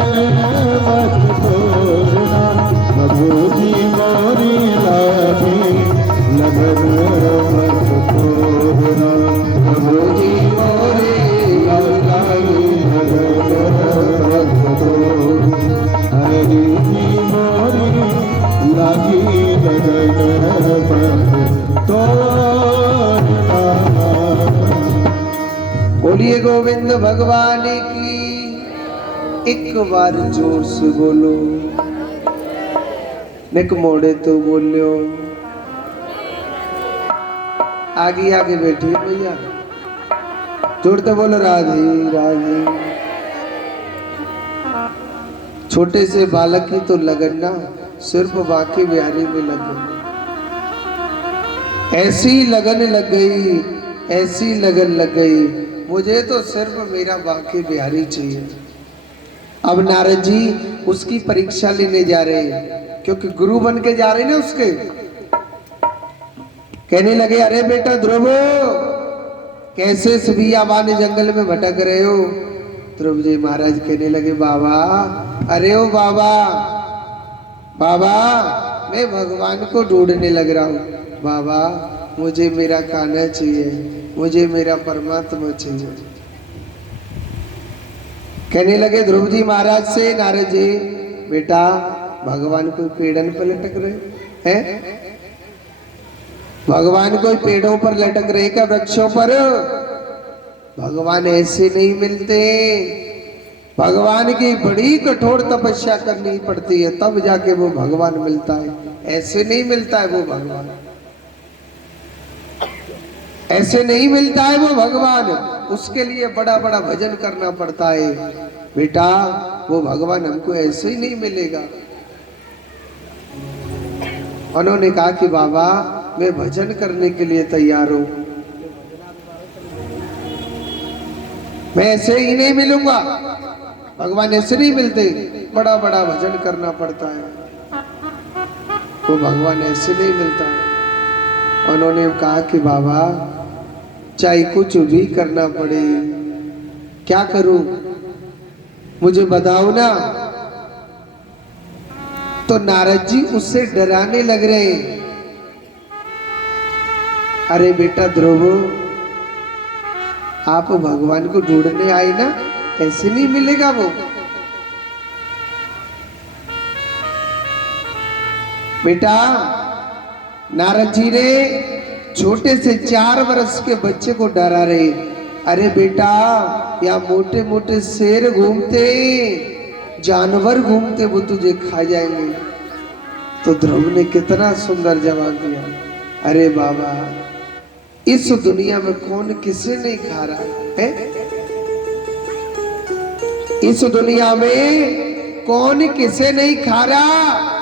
मत तोड़ना। प्रभु जी मोरी लागी लगन मत तोड़ना। प्रभु जी मोरी लागी लगन मत छोड़ना। हरि जी मोरी लागी लगन मत तोड़ना। बोलिए गोविंद भगवान की। एक बार जोर से बोलो, निक मोड़े तो बोलियो। आगे आगे बैठिए भैया, जोर तो बोलो राधे राधे। छोटे से बालक की तो लगन ना सिर्फ बाकी बिहारी में लग गई। ऐसी लगन लग गई, ऐसी लगन लग गई, मुझे तो सिर्फ मेरा बाकी बिहारी चाहिए। अब नारद जी उसकी परीक्षा लेने जा रहे हैं, क्योंकि गुरु बन के जा रहे हैं ना उसके। कहने लगे, अरे बेटा ध्रुव, कैसे सबियाबान जंगल में भटक रहे हो? ध्रुव जी महाराज कहने लगे, बाबा, अरे ओ बाबा, बाबा, मैं भगवान को ढूंढने लग रहा हूँ। बाबा, मुझे मेरा खाना चाहिए, मुझे मेरा परमात्मा चाहिए। कहने लगे ध्रुव जी महाराज से, नारद जी, बेटा, भगवान कोई पेड़न पर लटक रहे हैं? भगवान कोई पेड़ों पर लटक रहे क्या, वृक्षों पर? भगवान ऐसे नहीं मिलते। भगवान की बड़ी कठोर तपस्या करनी पड़ती है, तब जाके वो भगवान मिलता है। ऐसे नहीं मिलता है वो भगवान, ऐसे नहीं मिलता है वो भगवान। उसके लिए बड़ा बड़ा भजन करना पड़ता है। बेटा, वो भगवान हमको ऐसे ही नहीं मिलेगा। उन्होंने कहा कि बाबा, मैं भजन करने के लिए तैयार हूं, मैं ऐसे ही नहीं मिलूंगा। भगवान ऐसे नहीं मिलते, बड़ा बड़ा भजन करना पड़ता है, वो भगवान ऐसे नहीं मिलता है। उन्होंने कहा कि बाबा, चाहे कुछ भी करना पड़े, क्या करूं, मुझे बताओ ना। तो नारद जी उससे डराने लग रहे हैं। अरे बेटा ध्रुव, आप भगवान को ढूंढने आए ना, ऐसे नहीं मिलेगा वो। बेटा, नारद जी ने छोटे से 4 वर्ष के बच्चे को डरा रहे। अरे बेटा, यहाँ मोटे मोटे शेर घूमते, जानवर घूमते, वो तुझे खा जाएंगे। तो ध्रुव ने कितना सुंदर जवाब दिया, अरे बाबा, इस दुनिया में कौन किसे नहीं खा रहा है? इस दुनिया में कौन किसे नहीं खा रहा?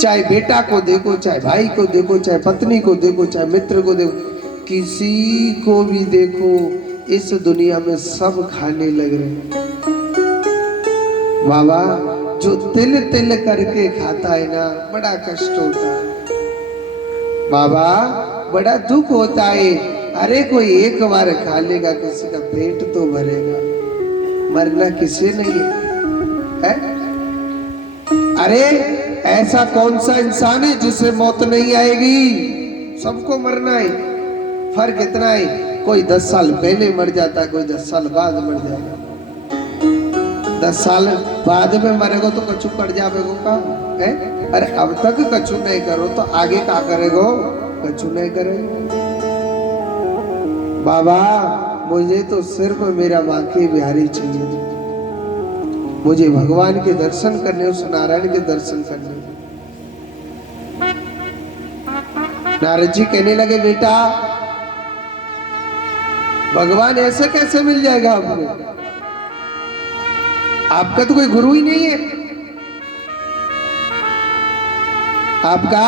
चाहे बेटा को देखो, चाहे भाई को देखो, चाहे पत्नी को देखो, चाहे मित्र को देखो, किसी को भी देखो, इस दुनिया में सब खाने लग रहे हैं। बाबा, जो तिल तिल करके खाता है ना, बड़ा कष्ट होता है बाबा, बड़ा दुख होता है। अरे कोई एक बार खा लेगा, किसी का पेट तो भरेगा, मरना किसे नहीं है? अरे ऐसा कौन सा इंसान है जिसे मौत नहीं आएगी? सबको मरना है। फर्क इतना है, कोई 10 साल पहले मर जाता है, कोई 10 साल बाद मर जाएगा। 10 साल बाद में मरेगा तो कछु कट जाएगा का है? अरे अब तक कछु नहीं करो तो आगे क्या करेगो? कछु नहीं करेगो। बाबा मुझे तो सिर्फ मेरा बांके बिहारी चाहिए। मुझे भगवान के दर्शन करने, उस नारायण के दर्शन करने। नारद जी कहने लगे बेटा भगवान ऐसे कैसे मिल जाएगा आपको? आपका तो कोई गुरु ही नहीं है। आपका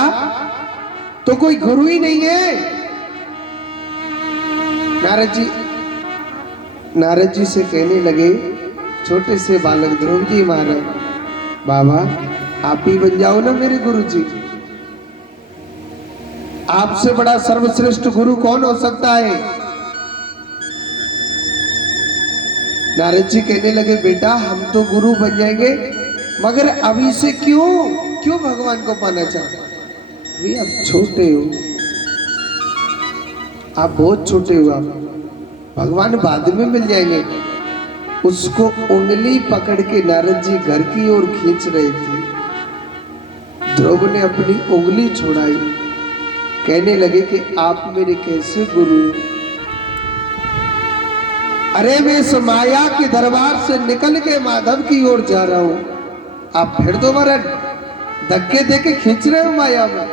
तो कोई गुरु ही नहीं है। नारद जी से कहने लगे छोटे से बालक ध्रुव जी महाराज, बाबा आप ही बन जाओ ना मेरे गुरु जी। आपसे बड़ा सर्वश्रेष्ठ गुरु कौन हो सकता है? नारद जी कहने लगे बेटा हम तो गुरु बन जाएंगे, मगर अभी से क्यों भगवान को पाना चाहते? अभी आप छोटे हो, आप बहुत छोटे हो। आप भगवान बाद में मिल जाएंगे। उसको उंगली पकड़ के नारद जी घर की ओर खींच रहे थे। ध्रुव ने अपनी उंगली छोड़ाई, कहने लगे कि आप मेरे कैसे गुरु? अरे मैं इस माया के दरबार से निकल के माधव की ओर जा रहा हूं, आप फिर दोबारा धक्के देके खींच रहे हो माया में।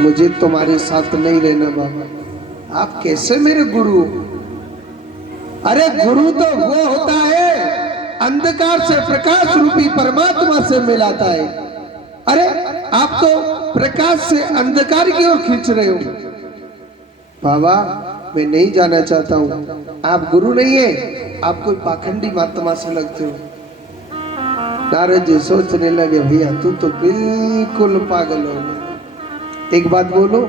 मुझे तुम्हारे साथ नहीं रहना बाबा। आप कैसे मेरे गुरु? अरे गुरु तो वो होता है अंधकार से प्रकाश रूपी परमात्मा से मिलाता है। अरे आप तो प्रकाश से अंधकार की ओर खींच रहे हो। बाबा मैं नहीं जाना चाहता हूं। आप गुरु नहीं है, आप कोई पाखंडी महात्मा से लगते हो। नारद जी सोचने लगे भैया तू तो बिल्कुल पागल हो गया। एक बात बोलो,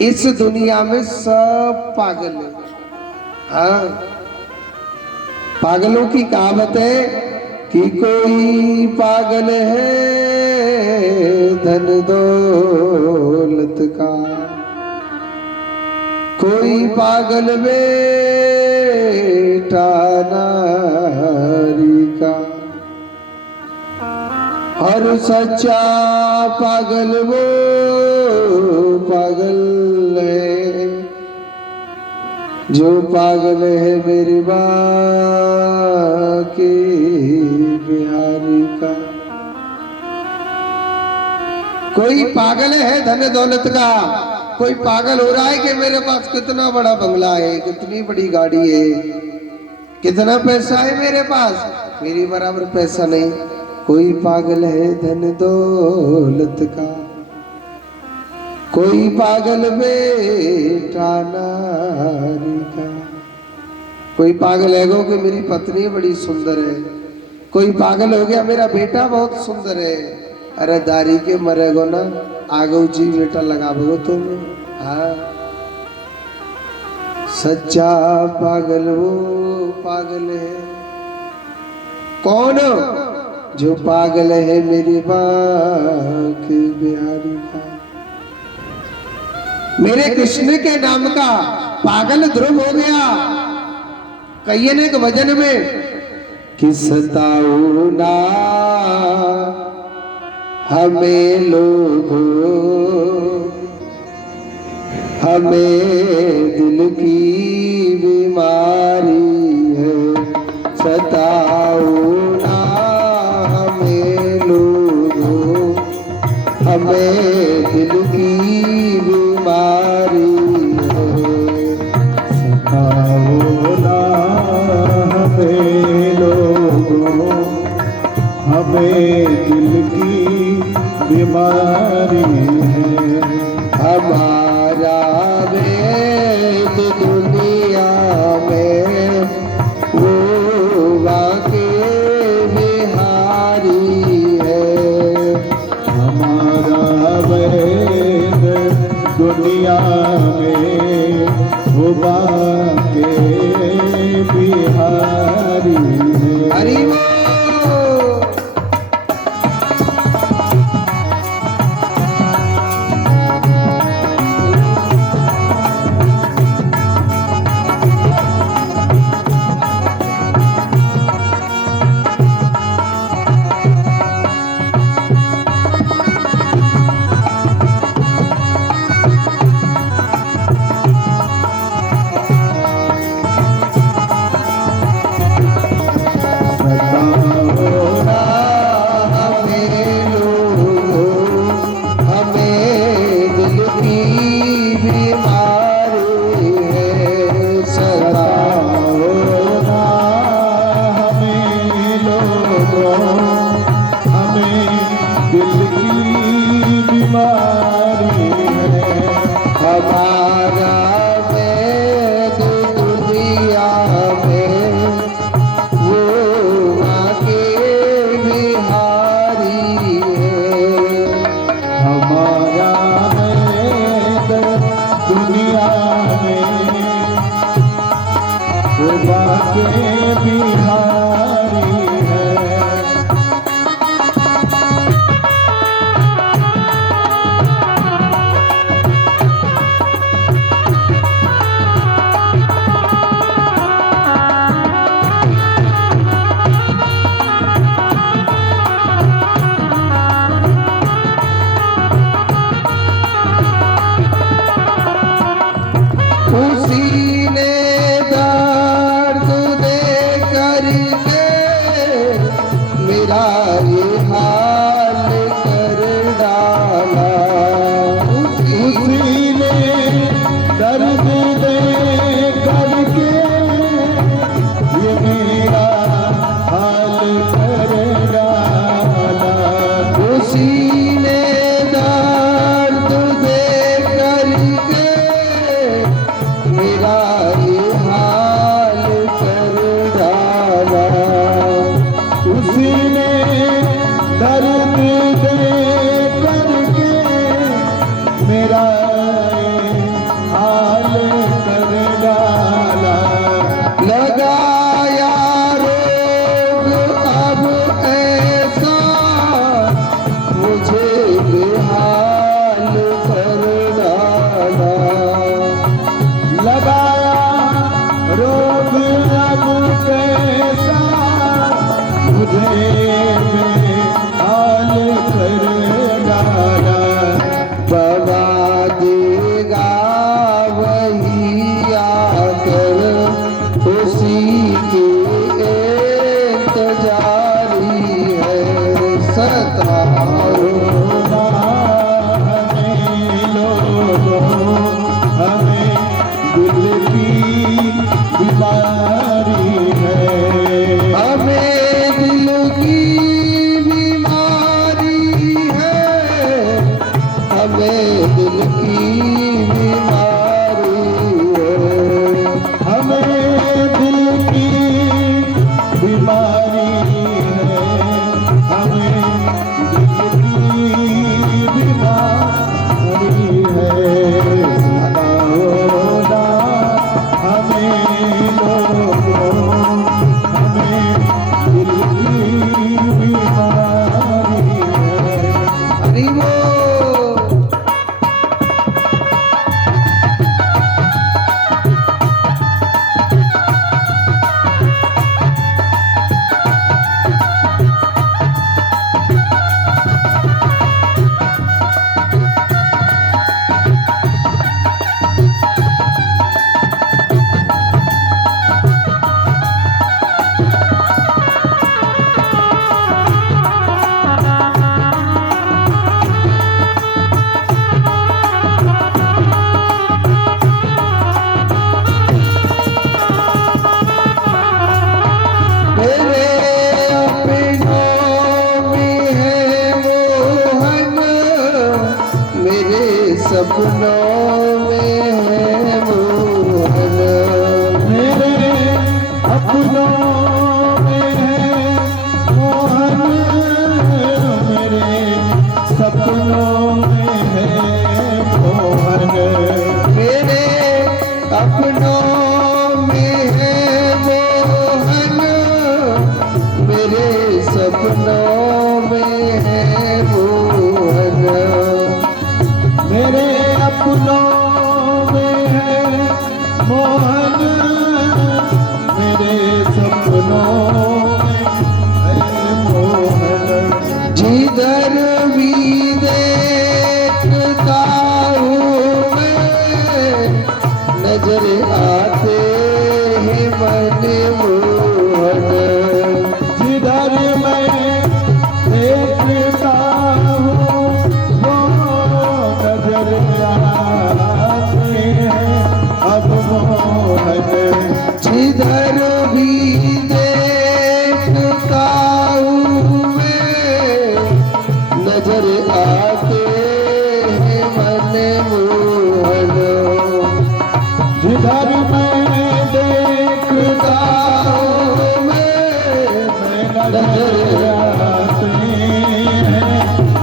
इस दुनिया में सब पागल है। हाँ, पागलों की कहावत है कि कोई पागल है धन दौलत का, कोई पागल बेटा नारी का, और सच्चा पागल वो पागल है जो पागल है मेरी बांके बिहारी का। कोई पागल है धन दौलत का, कोई पागल हो रहा है कि मेरे पास कितना बड़ा बंगला है, कितनी बड़ी गाड़ी है, कितना पैसा है मेरे पास, मेरी बराबर पैसा नहीं। कोई पागल है धन दौलत का, कोई पागल बेटा नारी का। कोई पागल है गो कि मेरी पत्नी बड़ी सुंदर है, कोई पागल हो गया मेरा बेटा बहुत सुंदर है। अरे दारी के मरेगो ना आगो जी बेटा लगाबो तुम। हाँ, सच्चा पागल वो पागल है। कौन? जो पागल है मेरी बांके बिहारी का। मेरे कृष्ण के नाम का पागल ध्रुव हो गया। कहिए ने एक भजन में कि सताओ ना हमें लोगों, हमें दिल की बीमारी है। सताओ ना हमें लोगों, हमें दिल की बीमारी है। सताओ ना हमें लोगों, हमें दिल की बीमारी है। हमारा वेद दुनिया में वो बांके बिहारी है। हमारा वेद दुनिया में वो बांके बिहारी है। हरि बोल। देख करके मेरा ये हाल कर डाला। लगाया रोग अब ऐसा मुझे बेहाल कर डाला। लगाया रोग अब कैसा मुझे बेहाल कर डाला। बवा देगा वही आकर उसी के इंतजारी है। सताओ हमें लोगों हमें दिल की बीमारी है। हमें दिल की बीमारी है। हमें दिल की बीमारी है। हमें दिल की बीमारी है। हमें दिल की बीमारी है। सताओ ना हमें लोगों हमें दिल की बीमारी है। हरि बोल। मेरे अपनों में है मोहन, मेरे सपनों में है मोहन। मेरे अपनों में है मोहन। मेरे सपनों में है मोहन। मेरे अपनों में है मोहन, मेरे सपनों में है मोहन। मेरे अपनों में है मोहन। मेरे सपनों में है मोहन। जिधर भी देखता हूँ मैं, नजर आते हैं मन मोहन। जिधर मैं देखता हूँ वो नजर आते हैं अब मोहन। जिधर भी देखता हूँ मैं, नजर आते हैं मन मोहन। जिधर मैं देखता हूँ मैं नजर आते हैं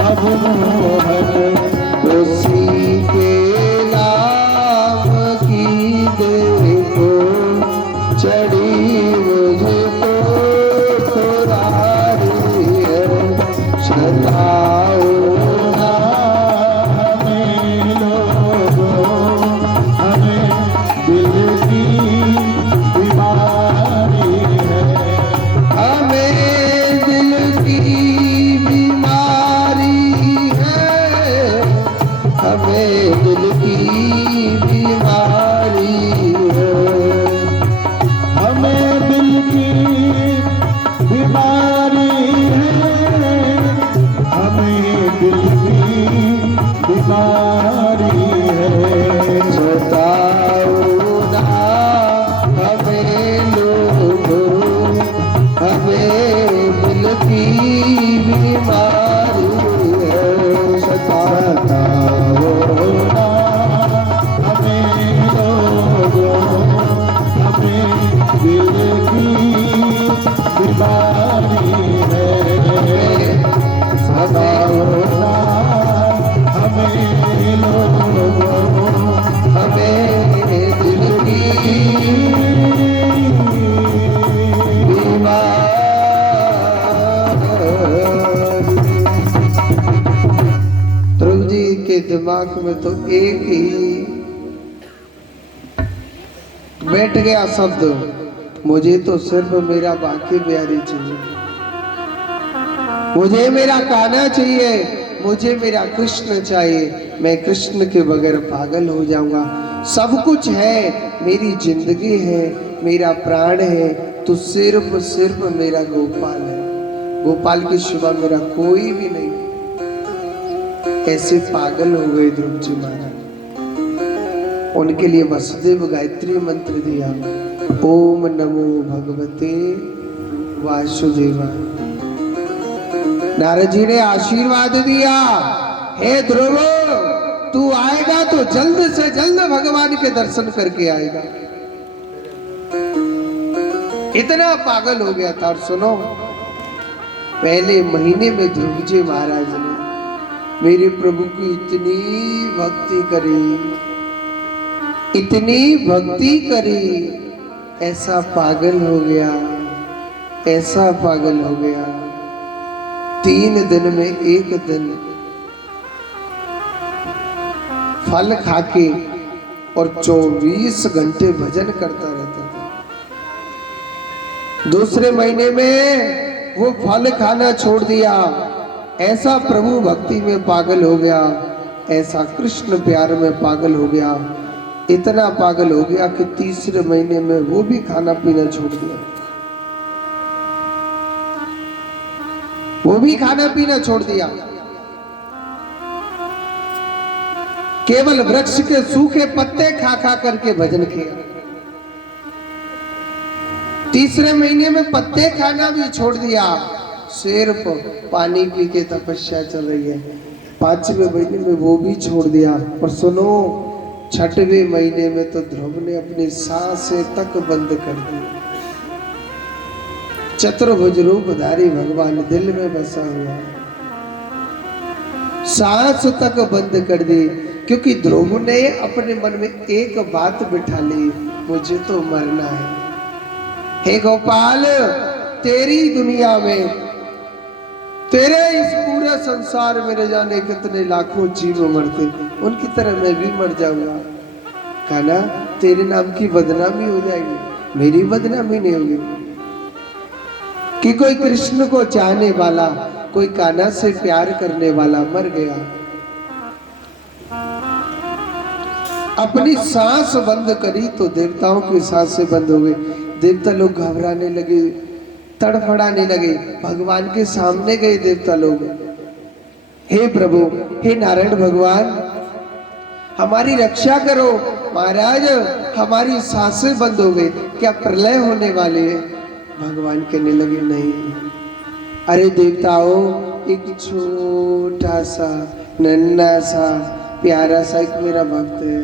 अब मोहन। उसी के नाम की देखो चढ़ी मुझको खुरारी है। सताओ ना हमें लोगों आओ ना हमें लोगों हमें दिल की ध्रुव जी के दिमाग में तो एक ही बैठ गया शब्द, मुझे तो सिर्फ मेरा बाकी बिहारी चाहिए, मुझे मेरा कान्हा चाहिए, मुझे मेरा कृष्ण चाहिए, मैं कृष्ण के बगैर पागल हो जाऊंगा। सब कुछ है, मेरी जिंदगी है, मेरा प्राण है, तो सिर्फ सिर्फ मेरा गोपाल है, गोपाल के सिवा मेरा कोई भी नहीं। ऐसे पागल हो गए ध्रुव जी महाराज। उनके लिए वसुदेव गायत्री मंत्र दिया, ओम नमो भगवते वासुदेवाय। नारद जी ने आशीर्वाद दिया, हे ध्रुव तू आएगा तो जल्द से जल्द भगवान के दर्शन करके आएगा। इतना पागल हो गया था। और सुनो, पहले महीने में ध्रुव जी महाराज ने मेरे प्रभु की इतनी भक्ति करी, इतनी भक्ति करी, ऐसा पागल हो गया, ऐसा पागल हो गया। 3 दिन में एक दिन फल खाके और 24 घंटे भजन करता रहता था। दूसरे महीने में वो फल खाना छोड़ दिया, ऐसा प्रभु भक्ति में पागल हो गया, ऐसा कृष्ण प्यार में पागल हो गया, इतना पागल हो गया कि तीसरे महीने में वो भी खाना पीना छोड़ दिया, वो भी खाना पीना छोड़ दिया, केवल वृक्ष के सूखे पत्ते खा खा करके भजन किया। तीसरे महीने में पत्ते खाना भी छोड़ दिया, सिर्फ पानी पी के तपस्या चल रही है। 5वें महीने में वो भी छोड़ दिया। और सुनो, 6वें महीने में तो ध्रुव ने अपनी सांसें तक बंद कर दी। चतुर्भुज रूपधारी भगवान दिल में बसा हुआ है, सांस तक बंद कर दी, क्योंकि ध्रुव ने अपने मन में एक बात बिठा ली, मुझे तो मरना है। हे गोपाल, तेरी दुनिया में, तेरे इस पूरे संसार में न जाने कितने लाखों जीव मरते, उनकी तरह मैं भी मर जाऊंगा। कहना तेरे नाम की बदनामी हो जाएगी, मेरी बदनामी नहीं होगी। कि कोई कृष्ण को चाहने वाला, कोई कान्हा से प्यार करने वाला मर गया, अपनी सांस बंद करी तो देवताओं की सांसें बंद हो गई। देवता लोग घबराने लगे, तड़फड़ाने लगे, भगवान के सामने गए देवता लोग, हे प्रभु, हे नारायण भगवान, हमारी रक्षा करो। महाराज, हमारी सांसें बंद हो गई, क्या प्रलय होने वाले है? भगवान कहने लगे, नहीं, अरे देवताओं, एक छोटा सा नन्हा सा प्यारा सा एक मेरा भक्त है,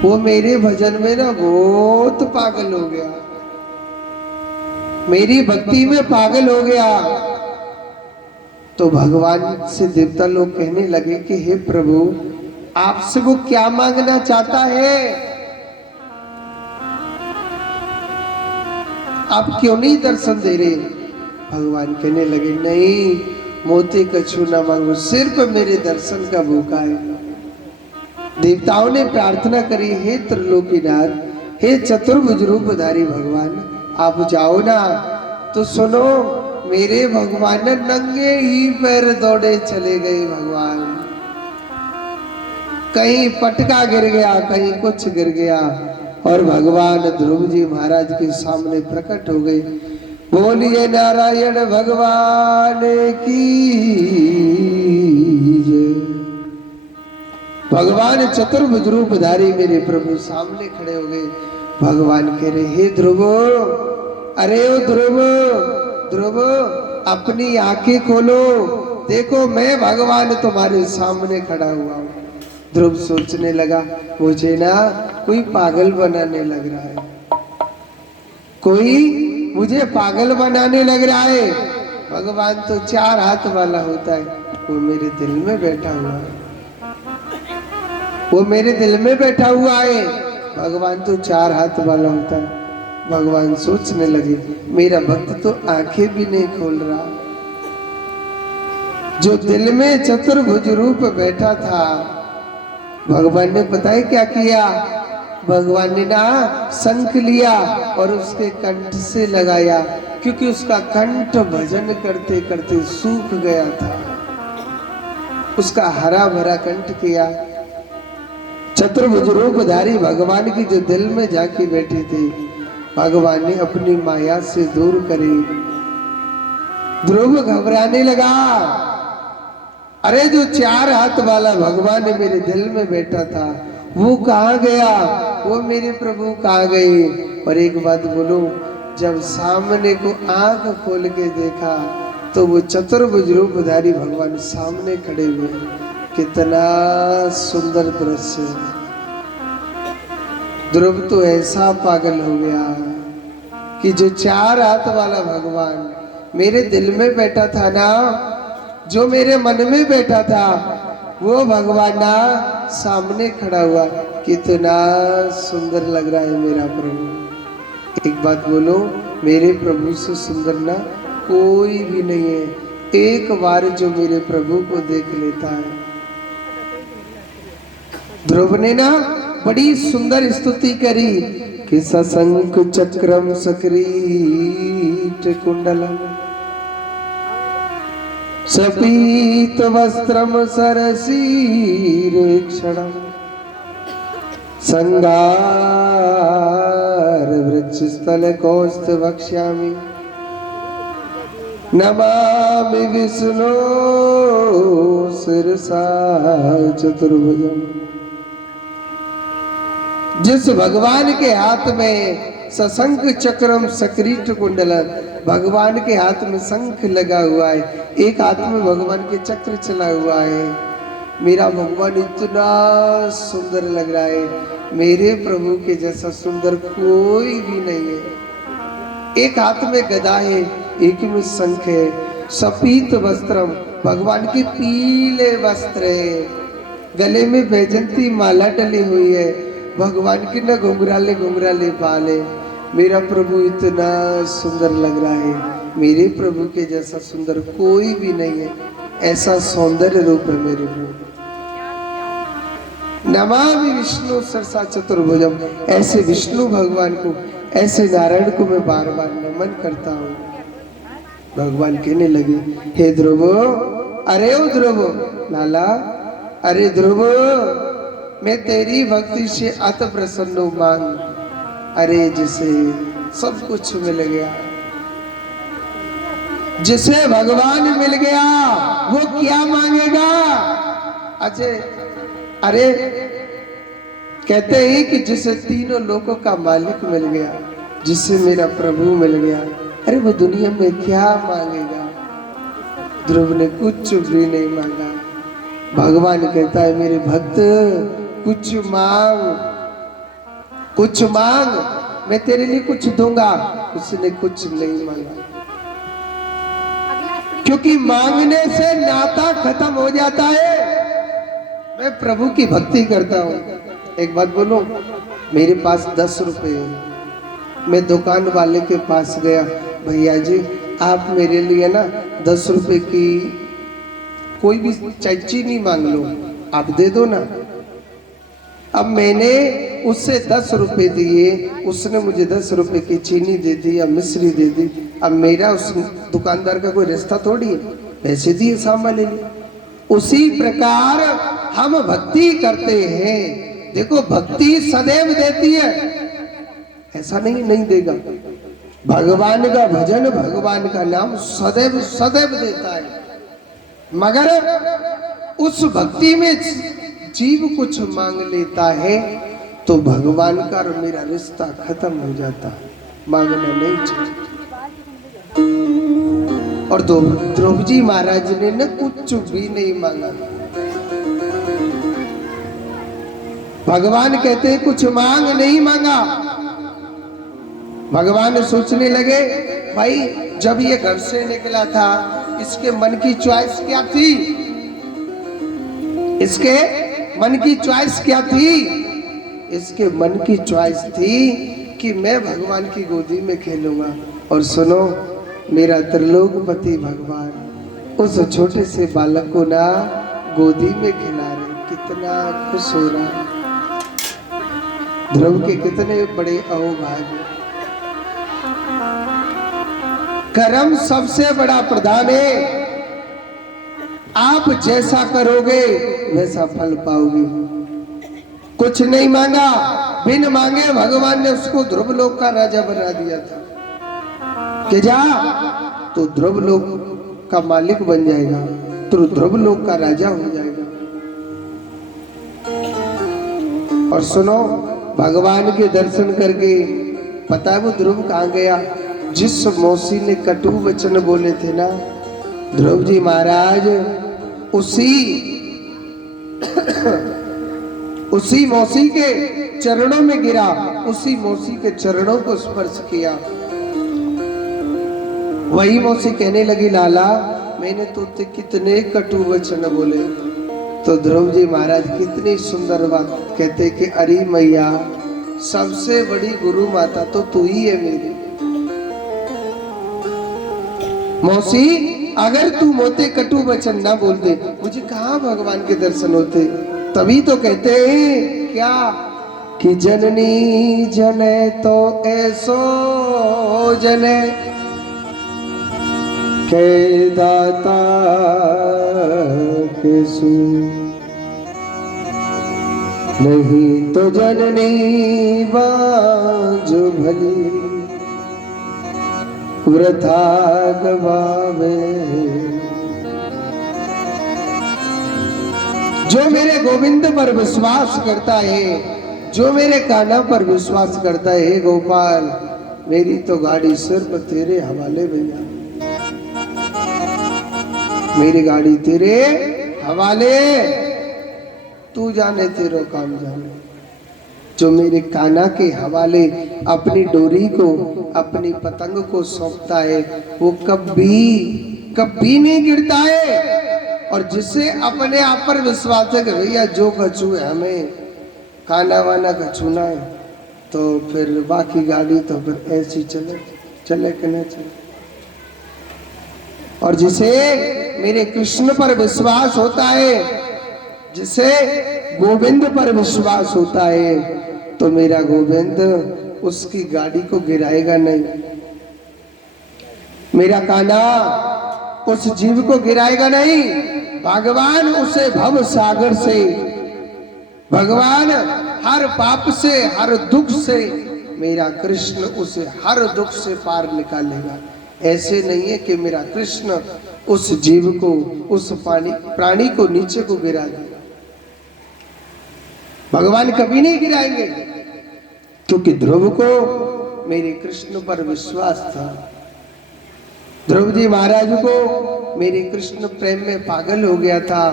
वो मेरे भजन में ना बहुत पागल हो गया, मेरी भक्ति में पागल हो गया। तो भगवान से देवता लोग कहने लगे कि हे प्रभु, आपसे वो क्या मांगना चाहता है? आप क्यों नहीं दर्शन दे रहे? भगवान कहने लगे, नहीं, मोती कछु ना मांगो, सिर्फ मेरे दर्शन का भूखा है। देवताओं ने प्रार्थना करी, हे त्रिलोकीनाथ, हे चतुर्भुज रूपधारी भगवान, आप जाओ ना। तो सुनो, मेरे भगवान नंगे ही पैर दौड़े चले गए। भगवान कहीं पटका गिर गया, कहीं कुछ गिर गया, और भगवान ध्रुव जी महाराज के सामने प्रकट हो गए। बोलिए नारायण भगवान की जय। भगवान चतुर्भुज रूपधारी मेरे प्रभु सामने खड़े हो गए। भगवान कह रहे, हे ध्रुव, अरे ओ ध्रुव, ध्रुव, अपनी आंखें खोलो, देखो मैं भगवान तुम्हारे सामने खड़ा हुआ हूं। ध्रुव सोचने लगा, मुझे ना कोई पागल बनाने लग रहा है, कोई मुझे पागल बनाने लग रहा है। भगवान तो 4 हाथ वाला होता है, वो मेरे दिल में बैठा हुआ है, वो मेरे दिल में बैठा हुआ है। भगवान तो 4 हाथ वाला होता है। भगवान सोचने लगे, मेरा भक्त तो आंखें भी नहीं खोल रहा। जो दिल में चतुर्भुज रूप बैठा था, भगवान ने पता है क्या किया? भगवान ने ना शंख लिया और उसके कंठ से लगाया, क्योंकि उसका कंठ भजन करते करते सूख गया था। उसका हरा भरा कंठ किया। चतुर्भुज रूपधारी भगवान की जो दिल में जाके बैठी थी, भगवान ने अपनी माया से दूर करी। ध्रुव घबराने लगा, अरे जो 4 हाथ वाला भगवान मेरे दिल में बैठा था, वो कहाँ गया? वो मेरे प्रभु कहाँ गए? और एक बात बोलो, जब सामने को आंख खोल के देखा तो वो चतुर्भुज रूपधारी भगवान सामने खड़े हुए। कितना सुंदर दृश्य। ध्रुव तो ऐसा पागल हो गया कि जो 4 हाथ वाला भगवान मेरे दिल में बैठा था ना, जो मेरे मन में बैठा था, वो भगवान ना सामने खड़ा हुआ। कितना सुंदर लग रहा है मेरा प्रभु। एक बात बोलो, मेरे प्रभु से सुंदर ना कोई भी नहीं है। एक बार जो मेरे प्रभु को देख लेता है। ध्रुव ने ना बड़ी सुंदर स्तुति करी कि सशंक चक्रम सकृत कुंडलम सपीत वस्त्रम सरसीर क्षणम संगार वृक्ष स्थल कौस्त वक्ष्यामि नमामि विष्णु शिरसा चतुर्भुजम। जिस भगवान के हाथ में सशंक चक्रम सक्रीट कुंडल, भगवान के हाथ में शंख लगा हुआ है, एक हाथ में भगवान के चक्र चला हुआ है। मेरा भगवान इतना सुंदर लग रहा है, मेरे प्रभु के जैसा सुंदर कोई भी नहीं है। एक हाथ में गदा है, एक में शंख है। सपीत वस्त्रम, भगवान के पीले वस्त्र है। गले में वैजंती माला डली हुई है। भगवान की न घुंघराले घुंघराले बाल है। मेरा प्रभु इतना सुंदर लग रहा है, मेरे प्रभु के जैसा सुंदर कोई भी नहीं है। ऐसा सौंदर्य रूप है मेरे प्रभु। नमामि विष्णु सरसा चतुर्भुजम। ऐसे विष्णु भगवान को, ऐसे नारायण को मैं बार बार नमन करता हूँ। भगवान कहने लगे, हे ध्रुव, अरे ओ ध्रुव लाला, अरे ध्रुव, मैं तेरी भक्ति से अत प्रसन्न हूं, मांग। अरे जिसे सब कुछ मिल गया, जिसे भगवान मिल गया, वो क्या मांगेगा? अजय, अरे कहते हैं कि जिसे तीनों लोकों का मालिक मिल गया, जिसे मेरा प्रभु मिल गया, अरे वो दुनिया में क्या मांगेगा? ध्रुव ने कुछ भी नहीं मांगा। भगवान कहता है, मेरे भक्त कुछ मांग, कुछ मांग, मैं तेरे लिए कुछ दूंगा। उसने कुछ नहीं मांगा, क्योंकि मांगने से नाता खत्म हो जाता है। मैं प्रभु की भक्ति करता हूँ। एक बात बोलूं, मेरे पास 10 रुपए है। मैं दुकान वाले के पास गया, भैया जी आप मेरे लिए ना 10 रुपए की कोई भी चीनी मांग लो, आप दे दो ना। अब मैंने उससे 10 रुपए दिए, उसने मुझे 10 रुपए की चीनी दे दी या मिश्री दे दी। अब मेरा उस दुकानदार का कोई रिश्ता थोड़ी है, पैसे दिए सामान ले लिए। उसी प्रकार हम भक्ति करते हैं। देखो भक्ति सदैव देती है, ऐसा नहीं देगा। भगवान का भजन, भगवान का नाम सदैव सदैव देता है। मगर उस भक्ति में जीव कुछ मांग लेता है तो भगवान का और मेरा रिश्ता खत्म हो जाता है। मांगना नहीं चाहिए। और ध्रुव जी महाराज ने न कुछ भी नहीं मांगा। भगवान कहते हैं कुछ मांग नहीं मांगा। भगवान सोचने लगे, भाई जब ये घर से निकला था इसके मन की चॉइस क्या थी? इसके मन की चॉइस क्या थी? इसके मन की चॉइस थी कि मैं भगवान की गोदी में खेलूंगा। और सुनो, मेरा त्रिलोकपति भगवान उस छोटे से बालक को ना गोदी में खिला रहे, कितना खुश हो रहा है। ध्रुव के कितने बड़े अहोभाग्य। कर्म सबसे बड़ा प्रधान है। आप जैसा करोगे वैसा फल पाओगे। कुछ नहीं मांगा, बिन मांगे भगवान ने उसको ध्रुव लोक का राजा बना दिया था कि जा तो ध्रुव लोक का मालिक बन जाएगा, तो ध्रुव लोक का राजा हो जाएगा। और सुनो, भगवान के दर्शन करके पता है वो ध्रुव कहाँ गया? जिस मौसी ने कटु वचन बोले थे ना ध्रुव जी महाराज, उसी मौसी के चरणों में गिरा, उसी मौसी के चरणों को स्पर्श किया। वही मौसी कहने लगी, लाला मैंने तुझसे कितने कटु वचन बोले। तो ध्रुव जी महाराज कितनी सुंदर बात कहते कि अरे मैया, सबसे बड़ी गुरु माता तो तू ही है मेरी। मौसी, अगर तू मोते कटु वचन ना बोल दे, मुझे कहाँ भगवान के दर्शन होते। तभी तो कहते हैं क्या कि जननी जने तो ऐसो जने के दाता के सु, नहीं तो जननी बाजो भली वृथा गवावे। जो मेरे गोविंद पर विश्वास करता है, जो मेरे कान्हा पर विश्वास करता है, हे गोपाल मेरी तो गाड़ी सिर्फ तेरे हवाले भैया, मेरी गाड़ी तेरे हवाले, तू जाने तेरो काम जाने। जो मेरे कान्हा के हवाले अपनी डोरी को, अपनी पतंग को सौंपता है, वो कभी नहीं गिरता है। और जिसे अपने आप पर विश्वास है कि भैया जो कछू है हमें कान्हा वाना कछूना है, तो फिर बाकी गाड़ी तो फिर ऐसी चले कि नहीं चले। और जिसे मेरे कृष्ण पर विश्वास होता है, जिसे गोविंद पर विश्वास होता है, तो मेरा गोविंद उसकी गाड़ी को गिराएगा नहीं। मेरा कान्हा उस जीव को गिराएगा नहीं। भगवान उसे भव सागर से, भगवान हर पाप से, हर दुख से, मेरा कृष्ण उसे हर दुख से पार निकालेगा। ऐसे नहीं है कि मेरा कृष्ण उस जीव को, उस प्राणी को नीचे को गिरा देगा। भगवान कभी नहीं गिराएंगे, क्योंकि ध्रुव को मेरे कृष्ण पर विश्वास था। ध्रुव जी महाराज को मेरे कृष्ण प्रेम में पागल हो गया था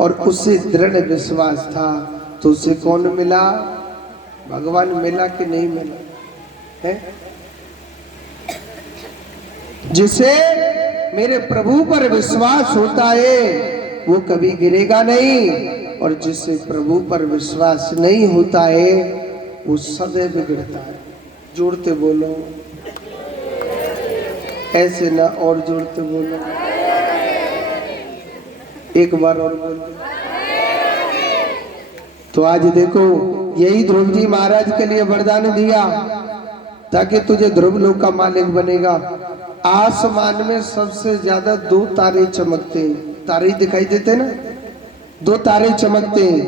और उसे दृढ़ विश्वास था। तो उसे कौन मिला? भगवान मिला कि नहीं मिला है? जिसे मेरे प्रभु पर विश्वास होता है वो कभी गिरेगा नहीं, और जिसे प्रभु पर विश्वास नहीं होता है वो सदैव गिरता है। जोड़ते बोलो, ऐसे ना, और जोड़ते बोलो, एक बार और बोलो। तो आज देखो, यही ध्रुव जी महाराज के लिए वरदान दिया ताकि तुझे ध्रुव लोक का मालिक बनेगा। आसमान में सबसे ज्यादा 2 तारे चमकते हैं। तारे दिखाई देते ना, 2 तारे चमकते हैं।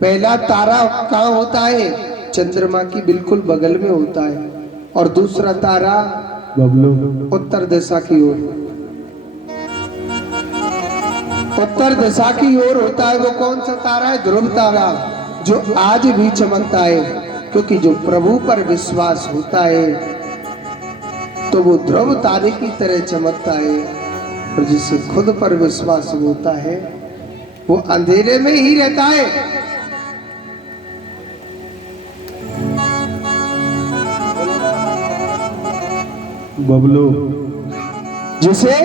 पहला तारा कहाँ होता है? चंद्रमा की बिल्कुल बगल में होता है। और दूसरा तारा उत्तर दिशा की ओर, उत्तर दिशा की ओर होता है। वो कौन सा तारा है? ध्रुव तारा, जो आज भी चमकता है। क्योंकि जो प्रभु पर विश्वास होता है तो वो ध्रुव तारे की तरह चमकता है, और जिसे खुद पर विश्वास होता है वो अंधेरे में ही रहता है। बबलू जिसे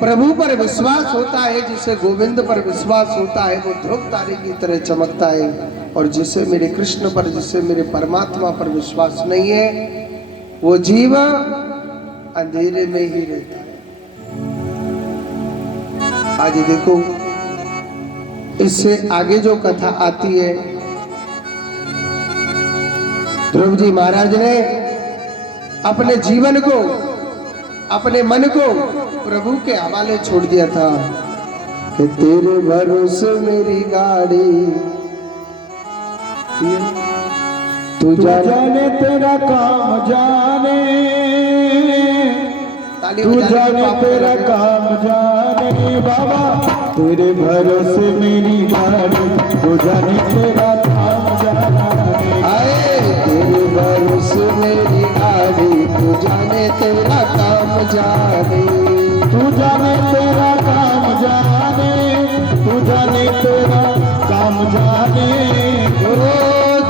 प्रभु पर विश्वास होता है, जिसे गोविंद पर विश्वास होता है, वो ध्रुव तारे की तरह चमकता है। और जिसे मेरे कृष्ण पर, जिसे मेरे परमात्मा पर विश्वास नहीं है, वो जीव अंधेरे में ही रहता है। आज देखो, इससे आगे जो कथा आती है, ध्रुव जी महाराज ने अपने जीवन को, अपने मन को प्रभु के हवाले छोड़ दिया था कि तेरे भरोसे मेरी गाड़ी, तू जाने तेरा काम जाने, तू जाने तेरा काम जाने बाबा, तेरे भरोसे मेरी गाड़ी, तू जाने तेरा काम जाने, आए तेरे भरोसे मेरी गाड़ी, तू जाने तेरा काम जाने, तू जाने तेरा काम जाने, तू जाने तेरा काम जाने, ओ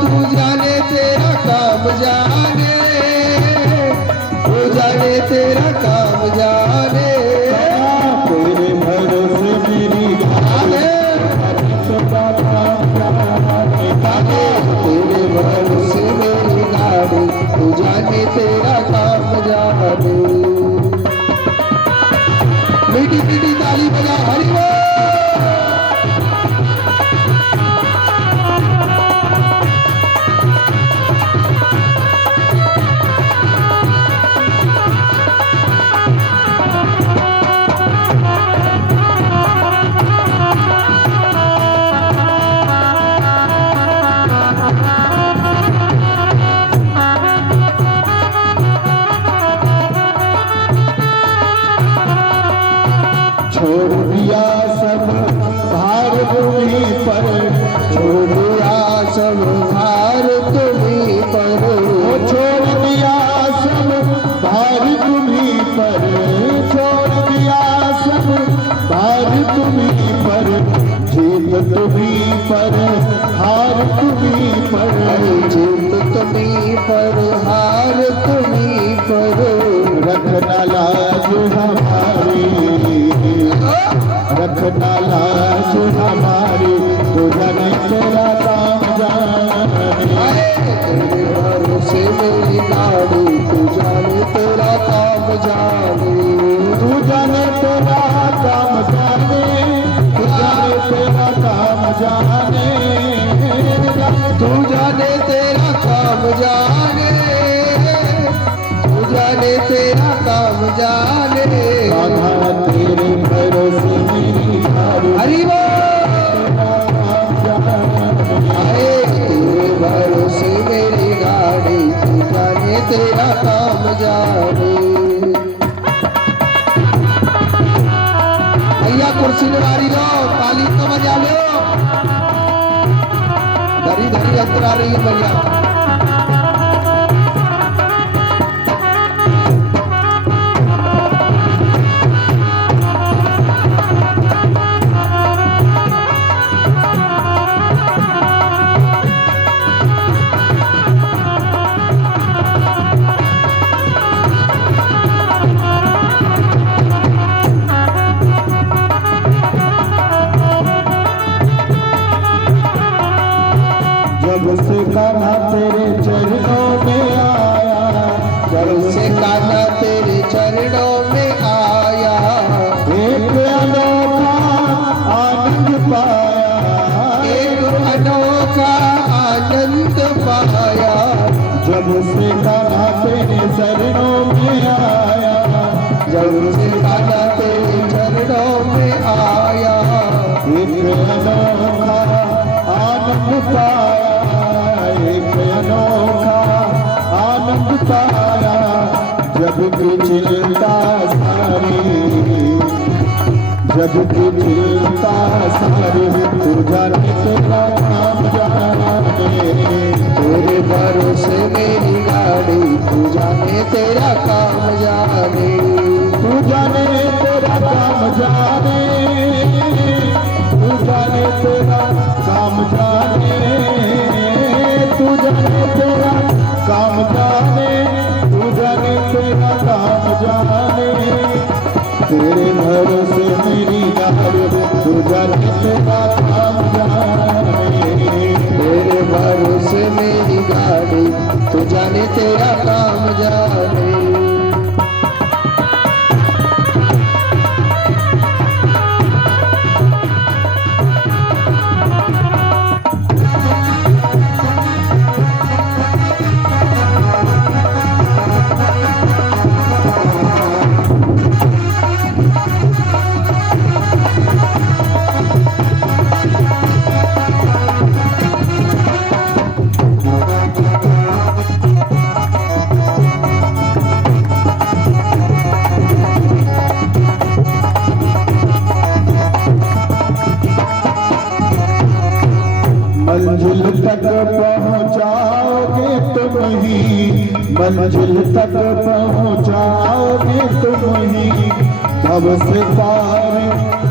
तू जाने तेरा काम जाने, तू जाने तेरा काम जाने, तेरे भरोसे मेरी गाड़ी, तेरा काम जाने, तेरे भरोसे मेरी गाड़ी, तू जाने तेरा काम जाने। मीठी मीठी ताली बजा, हरि बोल। छोड़ दिया सब भार तुम्हीं पर, छोड़ दिया सब भार तुम्हीं पर, छोड़ दिया सब भार तुम्हीं पर, छोड़ दिया सब भार तुम्हीं पर, जीत तुम्हीं पर, हार तुम्हीं पर, जीत तुम्हीं पर, हार तुम्हीं पर, रखना लाज हमारी, रखना लाज हमारी, तू जाने तेरा काम जाने, तेरे भरोसे मेरी गाड़ी, तू जाने तेरा काम जाने, तू जाने तेरा काम जाने, तू जाने तेरा काम जाने, तू जाने तेरा काम जाने, तू जाने तेरा काम जाने, राधा तेरे भरोसे मेरी गाड़ी, हरि बोल। तेरा काम जाने, आए तेरे भरोसे मेरी गाड़ी, तू जाने तेरा काम जाने। भैया कुर्सी निवारी लो, ताली तो बजा लो। धरी धरी अंतर आ रही है भैया। जब से कान्हा तेरे चरणों में आया, जब से कान्हा तेरे चरणों में आया, एक अनोखा आनंद पाया, एक अनोखा आनंद पाया। जब से कान्हा तेरे चरणों में आया, जब से कान्हा तेरे चरणों में आया, एक अनोखा आनंद पाया, एक अनोखा आनंद पाया। जब की चिंता सारी, जब की चिंता सारी, तू जाने तेरा काम जाने, तेरे भरोसे मेरी गाड़ी, तू जाने तेरा काम जाने, तू जाने तेरा काम जाने, तू जाने तेरा काम जाने, तू जाने तेरा काम जाने, तू जाने तेरा काम जाने। तेरे भरोसे मेरी गाड़ी तू जाने तेरा काम जाने। तेरे भरोसे मेरी गाड़ी तू जाने तेरा काम जाने। मंजिल तक पहुँचाओगे तुम ही, मंजिल तक पहुँचाओगे तुम ही, भव से पार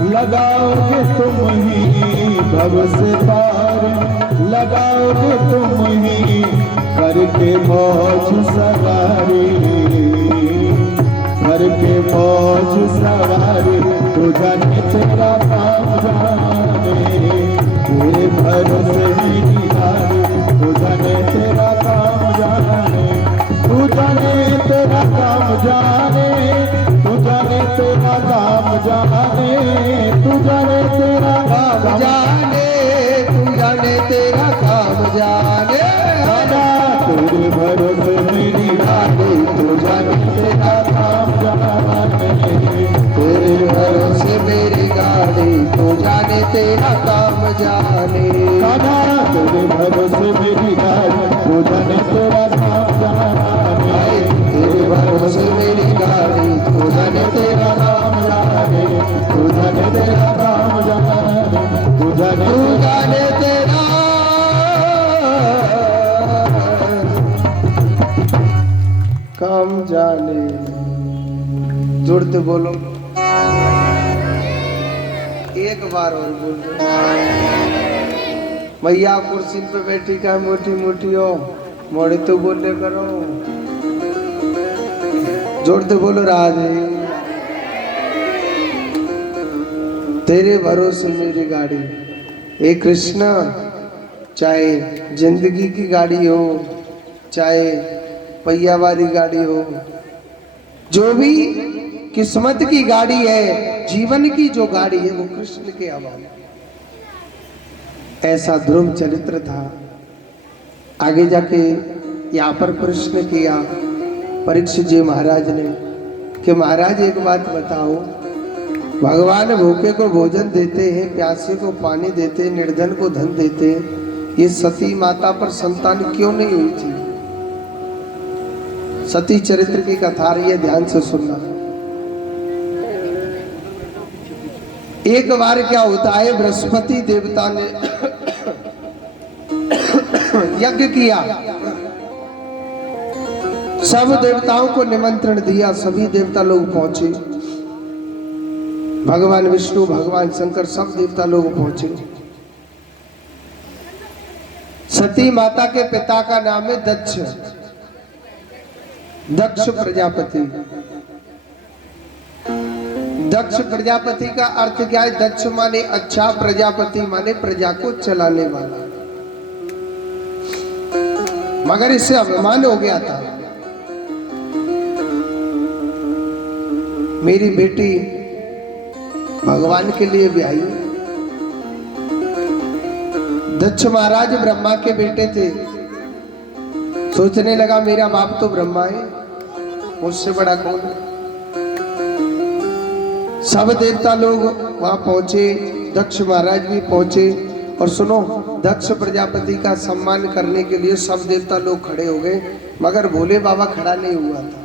लगाओगे तुम ही, भव से पार लगाओगे तुम ही, करके मौज सवारी, करके मौज सवारी, तू जाने तेरा काम जाने। तेरे भरोसे मेरी गाड़ी तू जाने तेरा काम जाने, तू जाने तेरा काम जाने, तू जाने तेरा काम जाने, तू जाने तेरा काम जाने तू जाने तेरा काम जाने। तेरे भरोसे मेरी गाड़ी तू जाने तेरा काम जाने। तेरे भरोसे मेरी गाड़ी तू जाने तेरा काम जाने। तेरे भरोसे मेरी गाड़ी तू जाने तेरा काम जाने। तेरे भरोसे मेरी गाड़ी तू जाने तेरा काम जाने, तू जाने तेरा काम जाने, तू जाने तेरा काम जाने। जुड़ते बोलो एक बार और बोल दो। मैया कुर्सी पे बैठी का मोटी मोटी हो, मोड़ी तो बोले करो। जोड़ते बोलो राधे। तेरे भरोसे मेरी गाड़ी। हे कृष्णा, चाहे जिंदगी की गाड़ी हो, चाहे पहिया वाली गाड़ी हो, जो भी किस्मत की गाड़ी है, जीवन की जो गाड़ी है, वो कृष्ण के हवाले। ऐसा ध्रुव चरित्र था। आगे जाके यहाँ पर प्रश्न किया परीक्षित जी महाराज ने कि महाराज एक बात बताओ, भगवान भूखे को भोजन देते हैं, प्यासे को पानी देते हैं, निर्धन को धन देते हैं, ये सती माता पर संतान क्यों नहीं हुई थी? सती चरित्र की कथा रही है, ध्यान से सुनना। एक बार क्या होता है, बृहस्पति देवता ने यज्ञ किया, सब देवताओं को निमंत्रण दिया, सभी देवता लोग पहुंचे, भगवान विष्णु, भगवान शंकर, सब देवता लोग पहुंचे। सती माता के पिता का नाम है दक्ष, दक्ष प्रजापति। दक्ष प्रजापति का अर्थ क्या है? दक्ष माने अच्छा, प्रजापति माने प्रजा को चलाने वाला। मगर इससे अभिमान हो गया था। मेरी बेटी भगवान के लिए ब्याही। दक्ष महाराज ब्रह्मा के बेटे थे। सोचने लगा मेरा बाप तो ब्रह्मा है, मुझसे बड़ा कौन है? सब देवता लोग वहां पहुंचे, दक्ष महाराज भी पहुंचे। और सुनो, दक्ष प्रजापति का सम्मान करने के लिए सब देवता लोग खड़े हो गए, मगर भोले बाबा खड़ा नहीं हुआ था।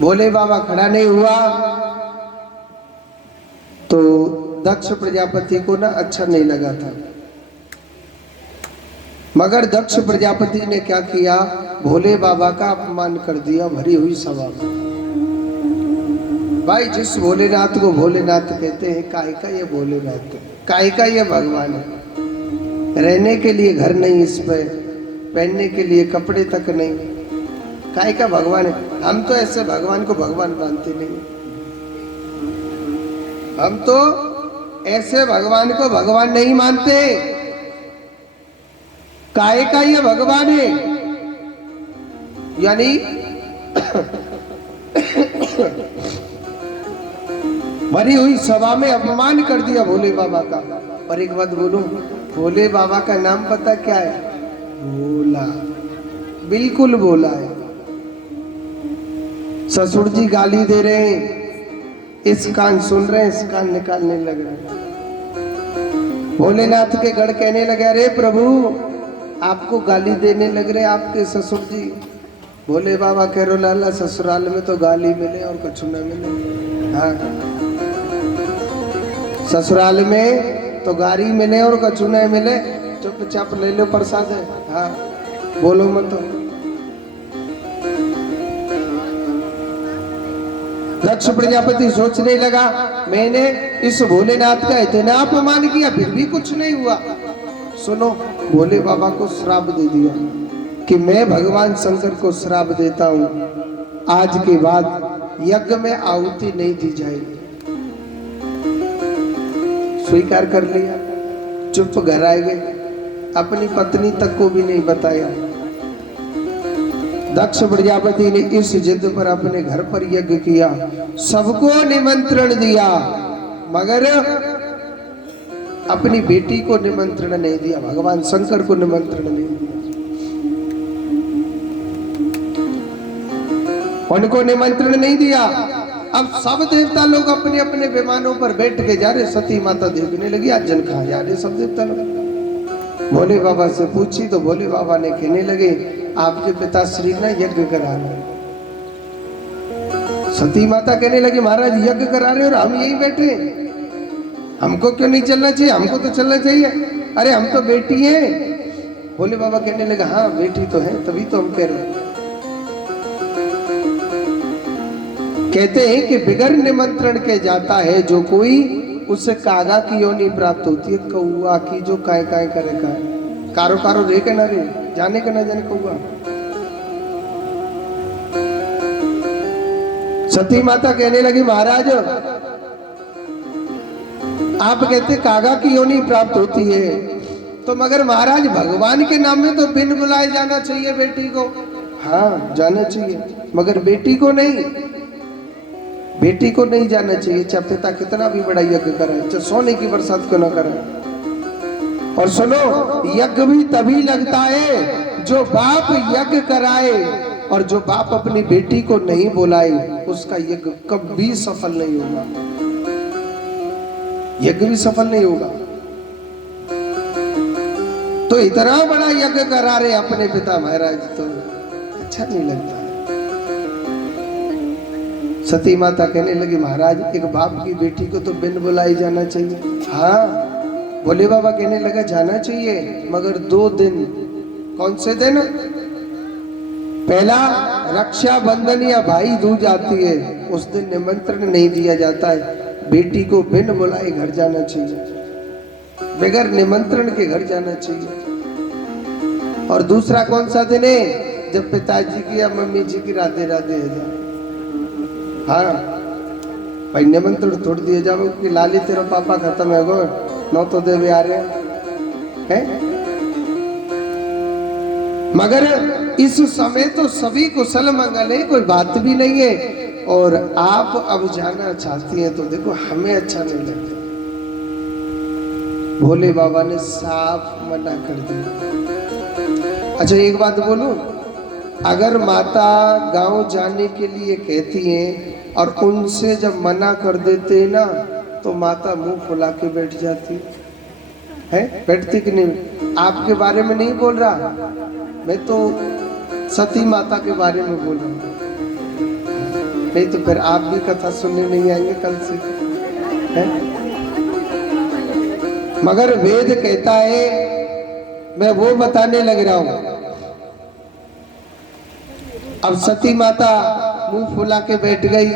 भोले बाबा खड़ा नहीं हुआ तो दक्ष प्रजापति को ना अच्छा नहीं लगा था। मगर दक्ष प्रजापति ने क्या किया? भोले बाबा का अपमान कर दिया भरी हुई सभा में। भाई, जिस भोलेनाथ को भोलेनाथ कहते हैं, काहे का ये भोलेनाथ, काहे का ये भगवान है। रहने के लिए घर नहीं, इस पे पहनने के लिए कपड़े तक नहीं, काय का भगवान है? हम तो ऐसे भगवान को भगवान मानते नहीं। हम तो ऐसे भगवान को भगवान नहीं मानते। काय का ये भगवान है? यानी भरी हुई सभा में अपमान कर दिया भोले बाबा का। पर एक बात बोलूं, भोले बाबा का नाम पता क्या है? भोला, बिल्कुल भोला है। ससुर जी गाली दे रहे हैं, इस कान सुन रहे हैं, इस कान निकालने लग रहे हैं। भोलेनाथ के गढ़ कहने लगे, अरे प्रभु आपको गाली देने लग रहे आपके ससुर जी। भोले बाबा कह रो लाला ससुराल में तो गाली मिले और कछु न मिले। हाँ, ससुराल में तो गाली मिले और कछु न मिले, चुपचाप ले लो प्रसाद है। हाँ, बोलो मत। दक्ष प्रजापति सोचने लगा, मैंने इस भोलेनाथ का इतना अपमान किया फिर भी कुछ नहीं हुआ। सुनो, भोले बाबा को श्राप दे दिया कि मैं भगवान शंकर को श्राप देता हूं, आज के बाद यज्ञ में आहुति नहीं दी जाएगी। स्वीकार कर लिया, चुप घर आए गए, अपनी पत्नी तक को भी नहीं बताया। दक्ष प्रजापति ने इस जिद पर अपने घर पर यज्ञ किया, सबको निमंत्रण दिया, मगर अपनी बेटी को निमंत्रण नहीं दिया, भगवान शंकर को निमंत्रण नहीं दिया। उनको निमंत्रण नहीं दिया। अब सब देवता लोग अपने अपने विमानों पर बैठ के जा रहे, सती माता देखने लगी आज जन कहाँ जा रहे सब देवता लोग। भोले बाबा से पूछी तो भोले बाबा ने कहने लगे, आपके पिताश्री ने यज्ञ करा रहे। सती माता कहने लगी, महाराज यज्ञ करा रहे और हम यही बैठे, हमको क्यों नहीं चलना चाहिए? हमको तो चलना चाहिए, अरे हम तो बेटी हैं। भोले बाबा कहने लगे, हाँ बेटी तो है, तभी तो हम कह रहे हैं। कहते हैं कि बिगर निमंत्रण के जाता है जो कोई, उससे कागा की योनि प्राप्त होती है। कौआ की जो काय काय करे काय, कारो कारो रे के ना रे, जाने के ना जाने कौआ। सती माता कहने लगी, महाराज आप कहते कागा की योनि प्राप्त होती है, तो मगर महाराज भगवान के नाम में तो बिन बुलाए जाना चाहिए बेटी को। हाँ जाना चाहिए, मगर बेटी को नहीं, बेटी को नहीं जाना चाहिए। चाहे पिता कितना भी बड़ा यज्ञ कराए, चाहे सोने की बरसात क्यों ना कराए। और सुनो, यज्ञ भी तभी लगता है जो बाप यज्ञ कराए, और जो बाप अपनी बेटी को नहीं बुलाए उसका यज्ञ कभी सफल नहीं होगा, यज्ञ भी सफल नहीं होगा। तो इतना बड़ा यज्ञ करा रहे अपने पिता महाराज, तो अच्छा नहीं लगता। सती माता कहने लगी, महाराज एक बाप की बेटी को तो बिन बुलाए जाना चाहिए। हाँ, भोले बाबा कहने लगा जाना चाहिए, मगर 2 दिन। कौन से दिन? पहला रक्षाबंधन या भाई दूज आती है, उस दिन निमंत्रण नहीं दिया जाता है, बेटी को बिन बुलाए घर जाना चाहिए, बगैर निमंत्रण के घर जाना चाहिए। और दूसरा कौन सा दिन है? जब पिताजी की या मम्मी जी की राधे राधे है जाए। हाँ भाई, निमंत्रण तोड़ दिए जाओ कि लाली तेरा पापा खत्म है गो, नौ तो देवे आ रहे हैं। मगर इस समय तो सभी कुशल मंगल है, कोई बात भी नहीं है। और आप अब जाना चाहती हैं तो देखो हमें अच्छा नहीं लगता। भोले बाबा ने साफ मना कर दिया। अच्छा एक बात बोलूं, अगर माता गांव जाने के लिए कहती हैं और उनसे जब मना कर देते हैं ना, तो माता मुंह फुला के बैठ जाती है। बैठती कि नहीं? आपके बारे में नहीं बोल रहा मैं, तो सती माता के बारे में बोल रहा हूँ। नहीं तो फिर आप भी कथा सुनने नहीं आएंगे कल से, है? मगर वेद कहता है, मैं वो बताने लग रहा हूं। अब सती माता मुंह फुला के बैठ गई।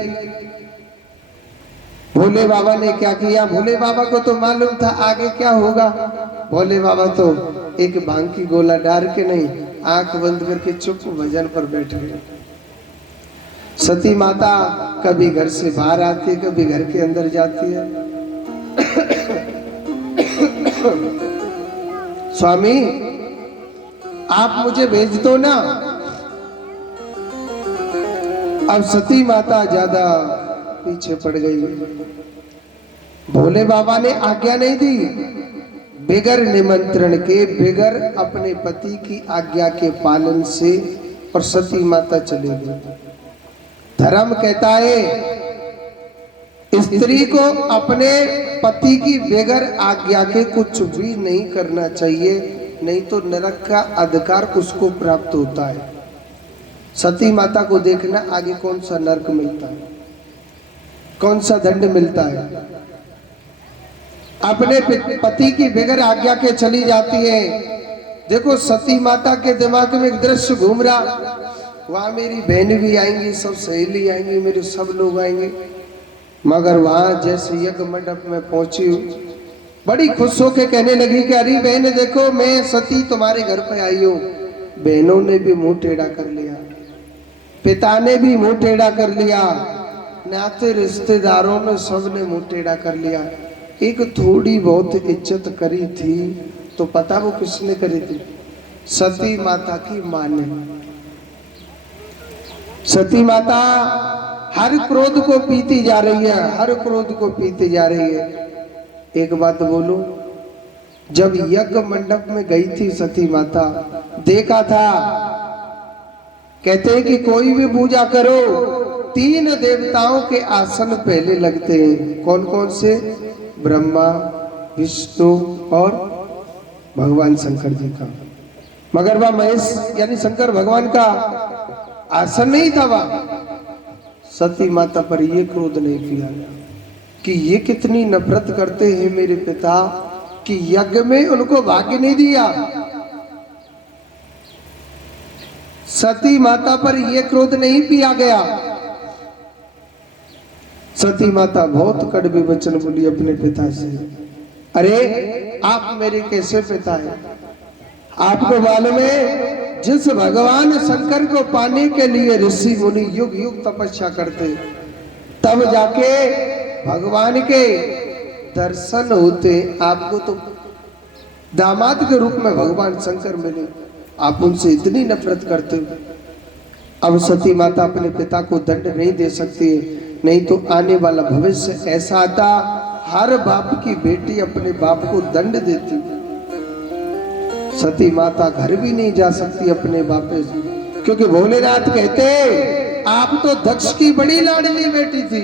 भोले बाबा ने क्या किया? भोले बाबा को तो मालूम था आगे क्या होगा। भोले बाबा तो एक भांग की गोला डाल के नहीं, आंख बंद करके चुप भजन पर बैठ गए। सती माता कभी घर से बाहर आती है, कभी घर के अंदर जाती है। स्वामी आप मुझे भेज दो ना। अब सती माता ज्यादा पीछे पड़ गई। भोले बाबा ने आज्ञा नहीं दी, बिगर निमंत्रण के, बिगर अपने पति की आज्ञा के पालन से, और सती माता चली गई। धर्म कहता है स्त्री को अपने पति की बेगर आज्ञा के कुछ भी नहीं करना चाहिए, नहीं तो नरक का अधिकार उसको प्राप्त होता है। सती माता को देखना आगे कौन सा नरक मिलता है, कौन सा दंड मिलता है। अपने पति की बेगर आज्ञा के चली जाती है। देखो सती माता के दिमाग में एक दृश्य घूम रहा, वहां मेरी बहन भी आएंगी, सब सहेली आएंगी, मेरे सब लोग आएंगे। मगर वहां जैसे यज्ञ मंडप में पहुंची, बड़ी खुश होकर कहने लगी कि अरे बहन देखो मैं सती तुम्हारे घर पे आई हूँ। बहनों ने भी मुंह टेढ़ा कर लिया, पिता ने भी मुंह टेढ़ा कर लिया, नाते रिश्तेदारों ने सबने मुंह टेढ़ा कर लिया। एक थोड़ी बहुत इज्जत करी थी तो पता वो किसने करी थी? सती माता की मां ने। सती माता हर क्रोध को पीती जा रही है, हर क्रोध को पीती जा रही है। एक बात बोलूं, जब यज्ञ मंडप में गई थी सती माता, देखा था, कहते हैं कि कोई भी पूजा करो 3 देवताओं के आसन पहले लगते हैं। कौन कौन से? ब्रह्मा, विष्णु और भगवान शंकर जी का। मगर वह महेश यानी शंकर भगवान का आसन नहीं था। वह सती माता पर यह क्रोध नहीं किया कि ये कितनी नफरत करते हैं मेरे पिता कि यज्ञ में उनको भाग्य नहीं दिया। सती माता पर यह क्रोध नहीं पिया गया। सती माता बहुत कड़वे वचन बोली अपने पिता से। अरे आप मेरे कैसे पिता हैं? आपको मालूम है जिस भगवान शंकर को पाने के लिए ऋषि मुनि युग युग तपस्या करते, तब जाके भगवान के दर्शन होते। आपको तो दामाद के रूप में भगवान शंकर मिले, आप उनसे इतनी नफरत करते हो। अब सती माता अपने पिता को दंड नहीं दे सकती है, नहीं तो आने वाला भविष्य ऐसा आता, हर बाप की बेटी अपने बाप को दंड देती। सती माता घर भी नहीं जा सकती अपने बाप से, क्योंकि भोलेनाथ कहते आप तो दक्ष की बड़ी लाडली बेटी थी,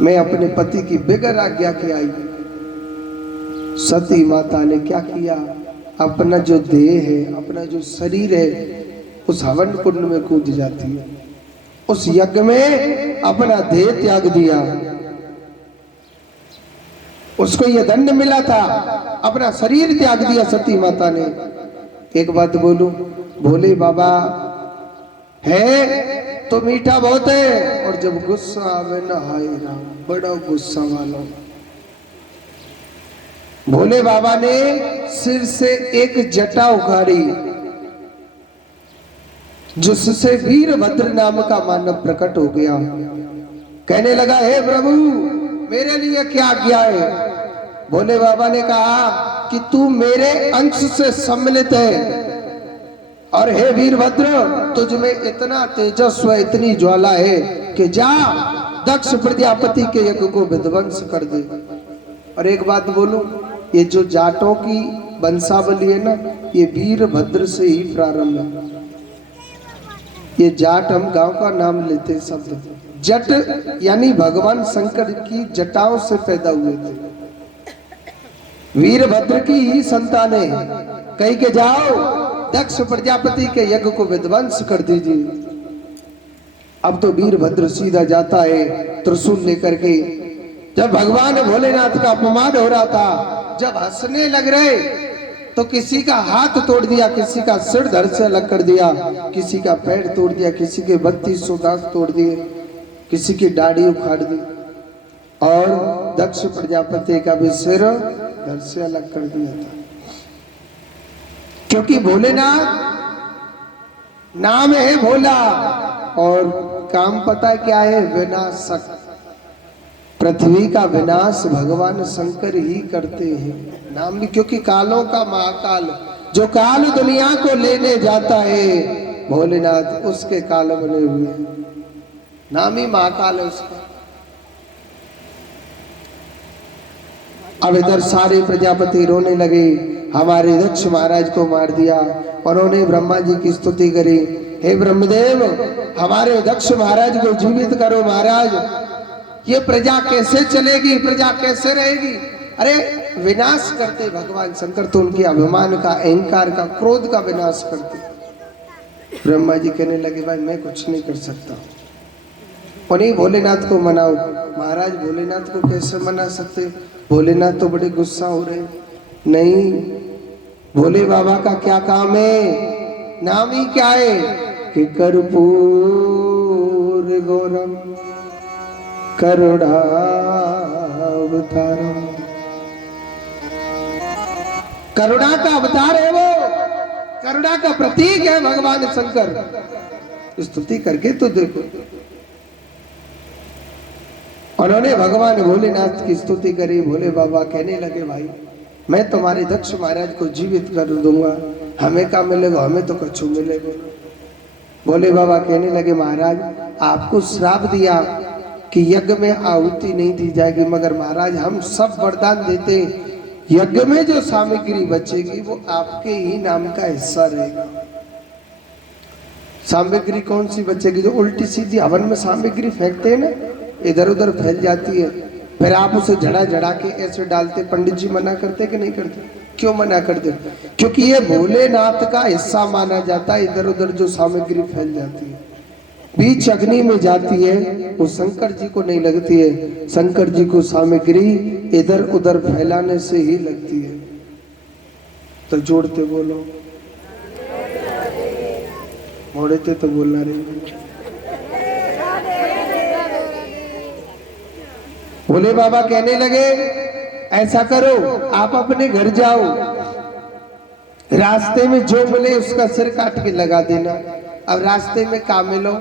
मैं अपने पति की बिगर आज्ञा के आई। सती माता ने क्या किया? अपना जो देह है, अपना जो शरीर है, उस हवन कुंड में कूद जाती है। उस यज्ञ में अपना देह त्याग दिया। उसको यह दंड मिला था, अपना शरीर त्याग दिया सती माता ने। एक बात बोलूं, भोले बाबा है तो मीठा बहुत है, और जब गुस्सा आवे ना, हाय राम, बड़ा गुस्सा वाला। भोले बाबा ने सिर से एक जटा उखाड़ी, जिससे वीरभद्र नाम का मानव प्रकट हो गया। कहने लगा, हे प्रभु मेरे लिए क्या आज्ञा है? भोले बाबा ने कहा कि तू मेरे अंश से सम्मिलित है, और हे वीरभद्र तुझ में इतना तेजस्व, इतनी ज्वाला है कि जा दक्ष प्रजापति के यज्ञ को विध्वंस कर दे। और एक बात बोलूं, ये जो जाटों की वंशावली है ना, ये वीरभद्र से ही प्रारंभ है। ये जाट हम गांव का नाम लेते हैं शब्द। जट यानी भगवान शंकर की जटाओं से पैदा हुए थे, वीरभद्र की ही संतानें। कहीं के जाओ दक्ष प्रजापति के यज्ञ को विध्वंस कर दीजिए। अब तो वीरभद्र सीधा जाता है त्रिशूल लेकर के। जब भगवान भोलेनाथ का अपमान हो रहा था, जब हंसने लग रहे, तो किसी का हाथ तोड़ दिया, किसी का सिर धड़ से अलग कर दिया, किसी का पैर तोड़ दिया, किसी के 3200 दांत तोड़ दिए, किसी की दाढ़ी उखाड़ दी, और दक्ष प्रजापति का भी सिर धड़ से अलग कर दिया था। क्योंकि भोलेनाथ नाम है भोला, और काम पता है क्या है? विनाशक। पृथ्वी का विनाश भगवान शंकर ही करते हैं। नाम भी, क्योंकि कालों का महाकाल, जो काल दुनिया को लेने जाता है भोलेनाथ, उसके काल बने हुए हैं। नाम ही महाकाल है उसका। अब इधर सारे प्रजापति रोने लगे, हमारे दक्ष महाराज को मार दिया। उन्होंने ब्रह्मा जी की स्तुति करी, हे ब्रह्मदेव हमारे दक्ष महाराज को जीवित करो महाराज, ये प्रजा कैसे चलेगी, प्रजा कैसे रहेगी। अरे विनाश करते भगवान शंकर तो उनके अभिमान का, अहंकार का, क्रोध का विनाश करते। ब्रह्मा जी कहने लगे भाई मैं कुछ नहीं कर सकता, उन्हीं भोलेनाथ को मनाओ। महाराज भोलेनाथ को कैसे मना सकते, भोलेनाथ तो बड़े गुस्सा हो रहे। नहीं, भोले बाबा का क्या काम है, नाम ही क्या है कि कर्पूर गौरम करुणावतारम। करुणा का अवतार है वो, करुणा का प्रतीक है भगवान शंकर। स्तुति करके तो देखो, उन्होंने भगवान भोलेनाथ की स्तुति करी। भोले बाबा कहने लगे भाई मैं तुम्हारे दक्ष महाराज को जीवित कर दूंगा, हमें क्या मिलेगा, हमें तो कछु मिलेगा। भोले बाबा कहने लगे महाराज आपको श्राप दिया कि यज्ञ में आहुति नहीं दी जाएगी, मगर महाराज हम सब वरदान देते, यज्ञ में जो सामग्री बचेगी वो आपके ही नाम का हिस्सा रहेगा। सामग्री कौन सी बचेगी? जो उल्टी सीधी हवन में सामग्री फेंकते हैं ना, इधर उधर फैल जाती है, फिर आप उसे झड़ा झड़ा के ऐसे डालते। पंडित जी मना करते कि नहीं करते? क्यों मना करते? क्योंकि ये भोलेनाथ का हिस्सा माना जाता है। इधर उधर जो सामग्री फैल जाती है, बीच अग्नि में जाती है, वो शंकर जी को नहीं लगती है। शंकर जी को सामग्री इधर उधर फैलाने से ही लगती है। तो जोड़ते बोलो, मोड़ते तो बोलना रही। भोले बाबा कहने लगे ऐसा करो आप अपने घर जाओ, रास्ते में जो मिले उसका सिर काट के लगा देना। अब रास्ते में क्या मिलो?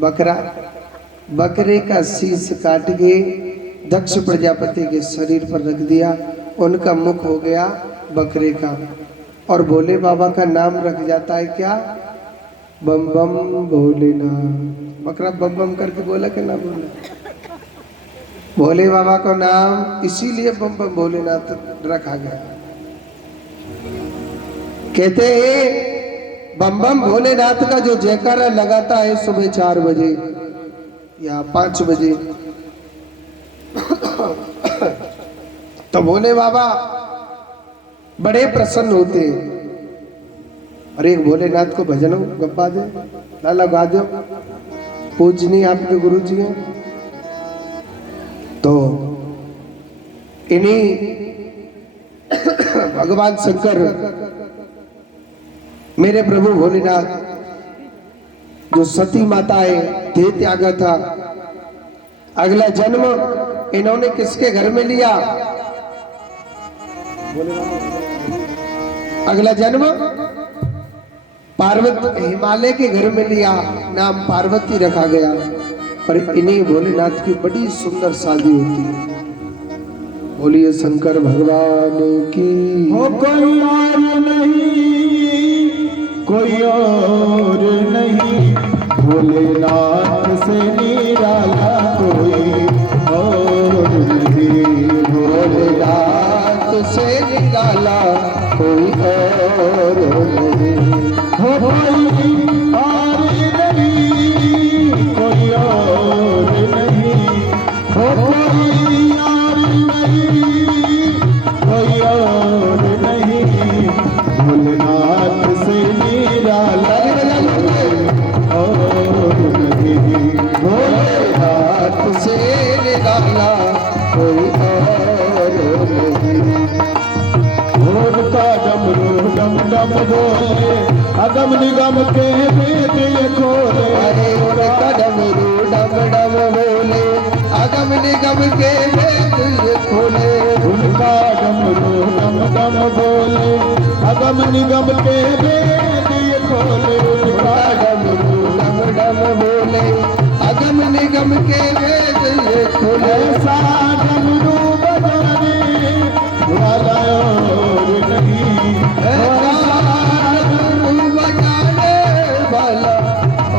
बकरा, बकरे का शीश काट के दक्ष प्रजापति के शरीर पर रख दिया, उनका मुख हो गया बकरे का। और भोले बाबा का नाम रख जाता है क्या? बम बम भोलेनाथ। बकरा बम बम करके बोला कि ना बोला? भोले बाबा का नाम इसीलिए बम बम भोलेनाथ रखा गया। कहते हैं बम बम भोलेनाथ का जो जयकारा लगाता है सुबह 4 बजे या 5 बजे तो भोले बाबा बड़े प्रसन्न होते हैं। और एक भोलेनाथ को भजन गप्पा दे, लाला गा दो, पूजनी आपके गुरु जी हैं। तो इन्हीं भगवान शंकर मेरे प्रभु भोलेनाथ जो सती माता है देह त्यागा था, अगला जन्म इन्होंने किसके घर में लिया? अगला जन्म पार्वती हिमालय के घर में लिया, नाम पार्वती रखा गया। पर इन्हीं भोलेनाथ की बड़ी सुंदर शादी होती है। बोलिए शंकर भगवान की। हो कोई और नहीं, कोई और नहीं, भोलेनाथ से निराला कोई और नहीं, भोलेनाथ से निराला कोई और नहीं। हो कोई और नहीं, कोई और नहीं, हो कोई और नहीं, कोई और नहीं, भोलेनाथ से निराला और नहीं, भोलेनाथ से निराला कोई और नहीं। भोर का डमरू डम डम बोले, अगम निगम के वेद ये खोले। अरे उनका डमरू डम डम बोले, अगम निगम के वेद ये खोले। उनका डमरू डम डम बोले, अगम निगम के वेद ये खोले। उनका डमरू डम नाम बोले अगम निगम के वेद ये खोले। ऐसा डमरू बजाने वाला और नहीं, ऐसा डमरू बजाने वाला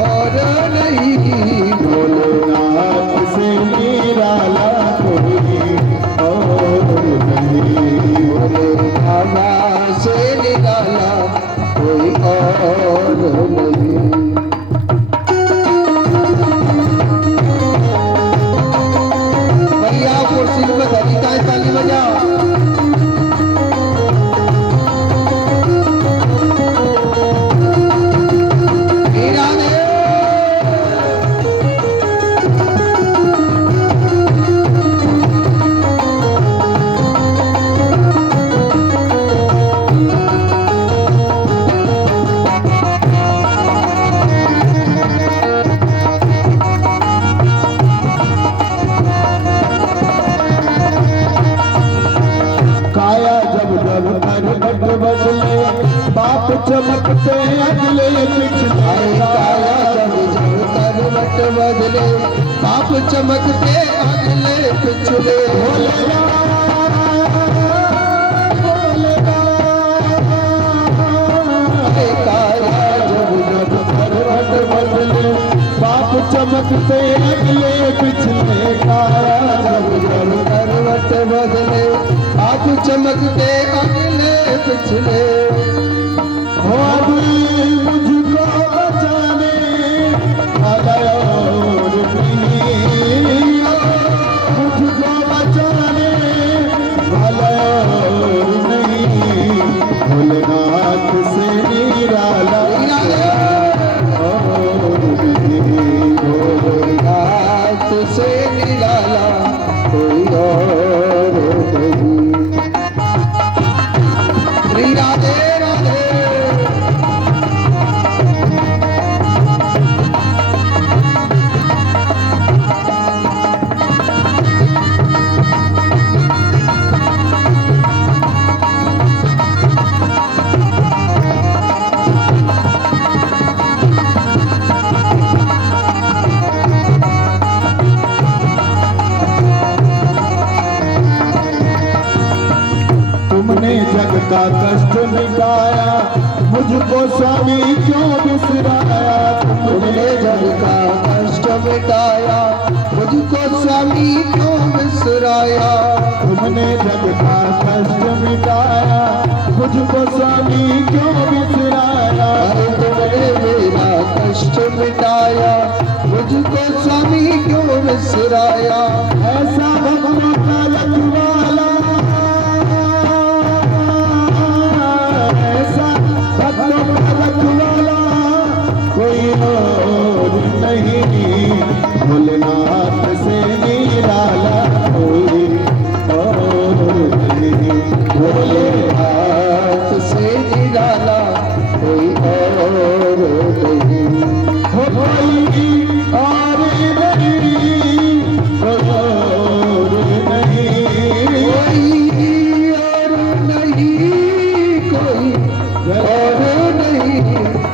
और नहीं। भोलेनाथ से निराला कोई और नहीं, बाबा से निराला कोई और नहीं। भैया कुर्सी पे धरिता है, ताली बजाओ। हीरा दे काया जब जब करवट बदले, बाप चमकते अगले पिछले। काया जब जब करवट बदले पाप चमकते अगले पिछले। काया जब जब करवट बदले, बाप चमकते अगले पिछले। काया जब जब करवट बदले पाप चमकते अगले पिछले। हो मुझको बचाने वाला और नहीं, मुझको बचाने वाला और नहीं। भोलेनाथ से निराला और नहीं, भोलेनाथ से निराला कोई और नहीं। श्री राधे राधे। तुमने जग का कष्ट मिटाया, मुझको स्वामी क्यों बिसराया। तुमने जग का कष्ट मिटाया मुझको स्वामी क्यों बिसराया। तुमने जग का कष्ट मिटाया, मुझको स्वामी क्यों बिसराया। अरे तुमने मेरा कष्ट मिटाया मुझको स्वामी क्यों बिसराया। ऐसा भक्तों का रखवाला, ऐसा भक्तों का रखवाला कोई और नहीं। भोलेनाथ से निराला कोई और नहीं, भोलेनाथ से निराला कोई और नहीं। हो कोई और नहीं, कोई और नहीं, कोई और नहीं, कोई और नहीं।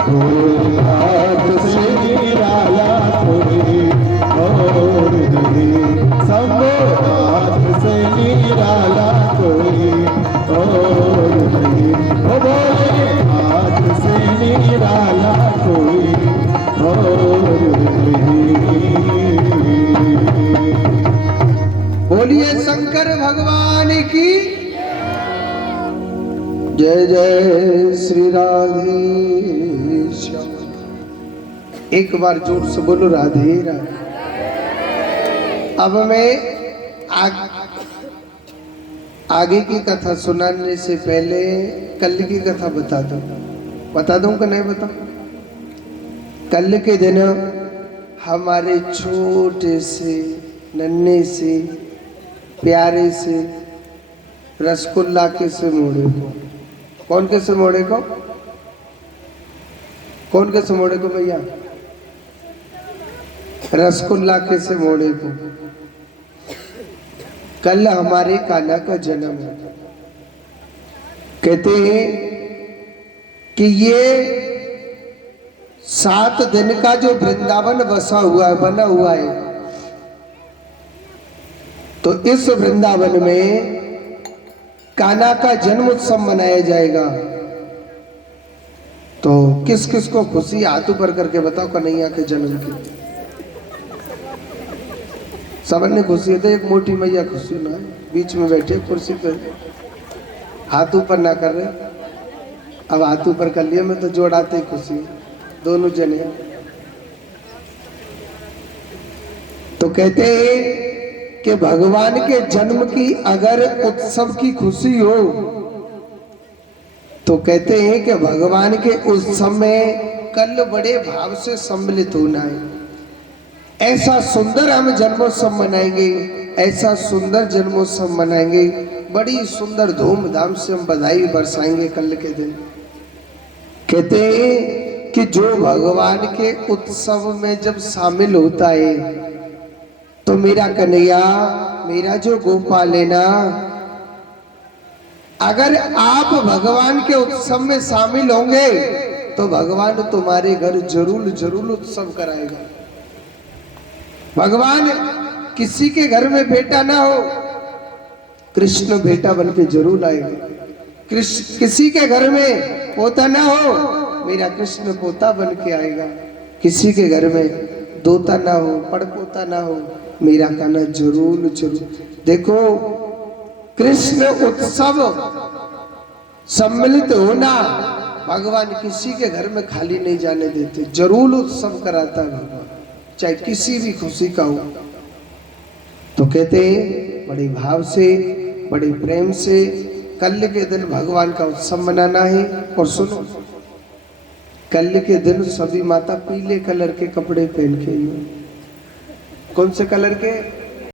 भोलेनाथ से निराला कोई और नहीं, शंभुनाथ से निराला कोई और नहीं। ओ भोलेनाथ से निराला कोई और नहीं। बोलिए शंकर भगवान की जय जय। श्री राधे श्याम। एक बार जोर से बोलो राधे राधे। अब मैं आगे की कथा सुनाने से पहले कल की कथा बता दूं कि नहीं बता। कल के दिन हमारे छोटे से नन्हे से प्यारे से रसगुल्ला के से मोड़े को, कौन के से मोड़े को, कौन के से मोड़े को भैया, रसगुल्ला के से मोड़े को। कल हमारे कान्हा का जन्म है। कहते हैं कि ये 7 दिन का जो वृंदावन बसा हुआ है, बना हुआ है, तो इस वृंदावन में कान्हा का जन्म उत्सव मनाया जाएगा। तो किस किस को खुशी, हाथ ऊपर करके बताओ कन्हैया के जन्म की। सबने खुशी है, तो एक मोटी मैया खुशी ना, बीच में बैठे कुर्सी पे, हाथ ऊपर ना कर रहे। अब हाथ ऊपर कर लिया, मैं तो जोड़ाते ही खुशी, दोनों जने। तो कहते हैं कि भगवान के जन्म की अगर उत्सव की खुशी हो, तो कहते हैं कि भगवान के उत्सव में कल बड़े भाव से सम्मिलित होना है। ऐसा सुंदर हम जन्मोत्सव मनाएंगे, ऐसा सुंदर जन्मोत्सव मनाएंगे, बड़ी सुंदर धूमधाम से हम बधाई बरसाएंगे कल के दिन। कहते हैं कि जो भगवान के उत्सव में जब शामिल होता है, तो मेरा कन्हैया, मेरा जो गोपाल है ना, अगर आप भगवान के उत्सव में शामिल होंगे तो भगवान तुम्हारे घर जरूर जरूर उत्सव कराएगा। भगवान किसी के घर में बेटा ना हो, कृष्ण बेटा बन के जरूर आएगा। किसी के घर में पोता ना हो, मेरा कृष्ण पोता बन के आएगा। किसी के घर में दोता ना हो, पड़पोता ना हो, मेरा कान्हा जरूर जरूर। देखो, कृष्ण उत्सव सम्मिलित होना, भगवान किसी के घर में खाली नहीं जाने देते, जरूर उत्सव कराता है भगवान, चाहे किसी भी खुशी का हो। तो कहते हैं बड़े भाव से, बड़े प्रेम से कल के दिन भगवान का उत्सव मनाना है। और सुनो, कल के दिन सभी माता पीले कलर के कपड़े पहन के, कौन से कलर के?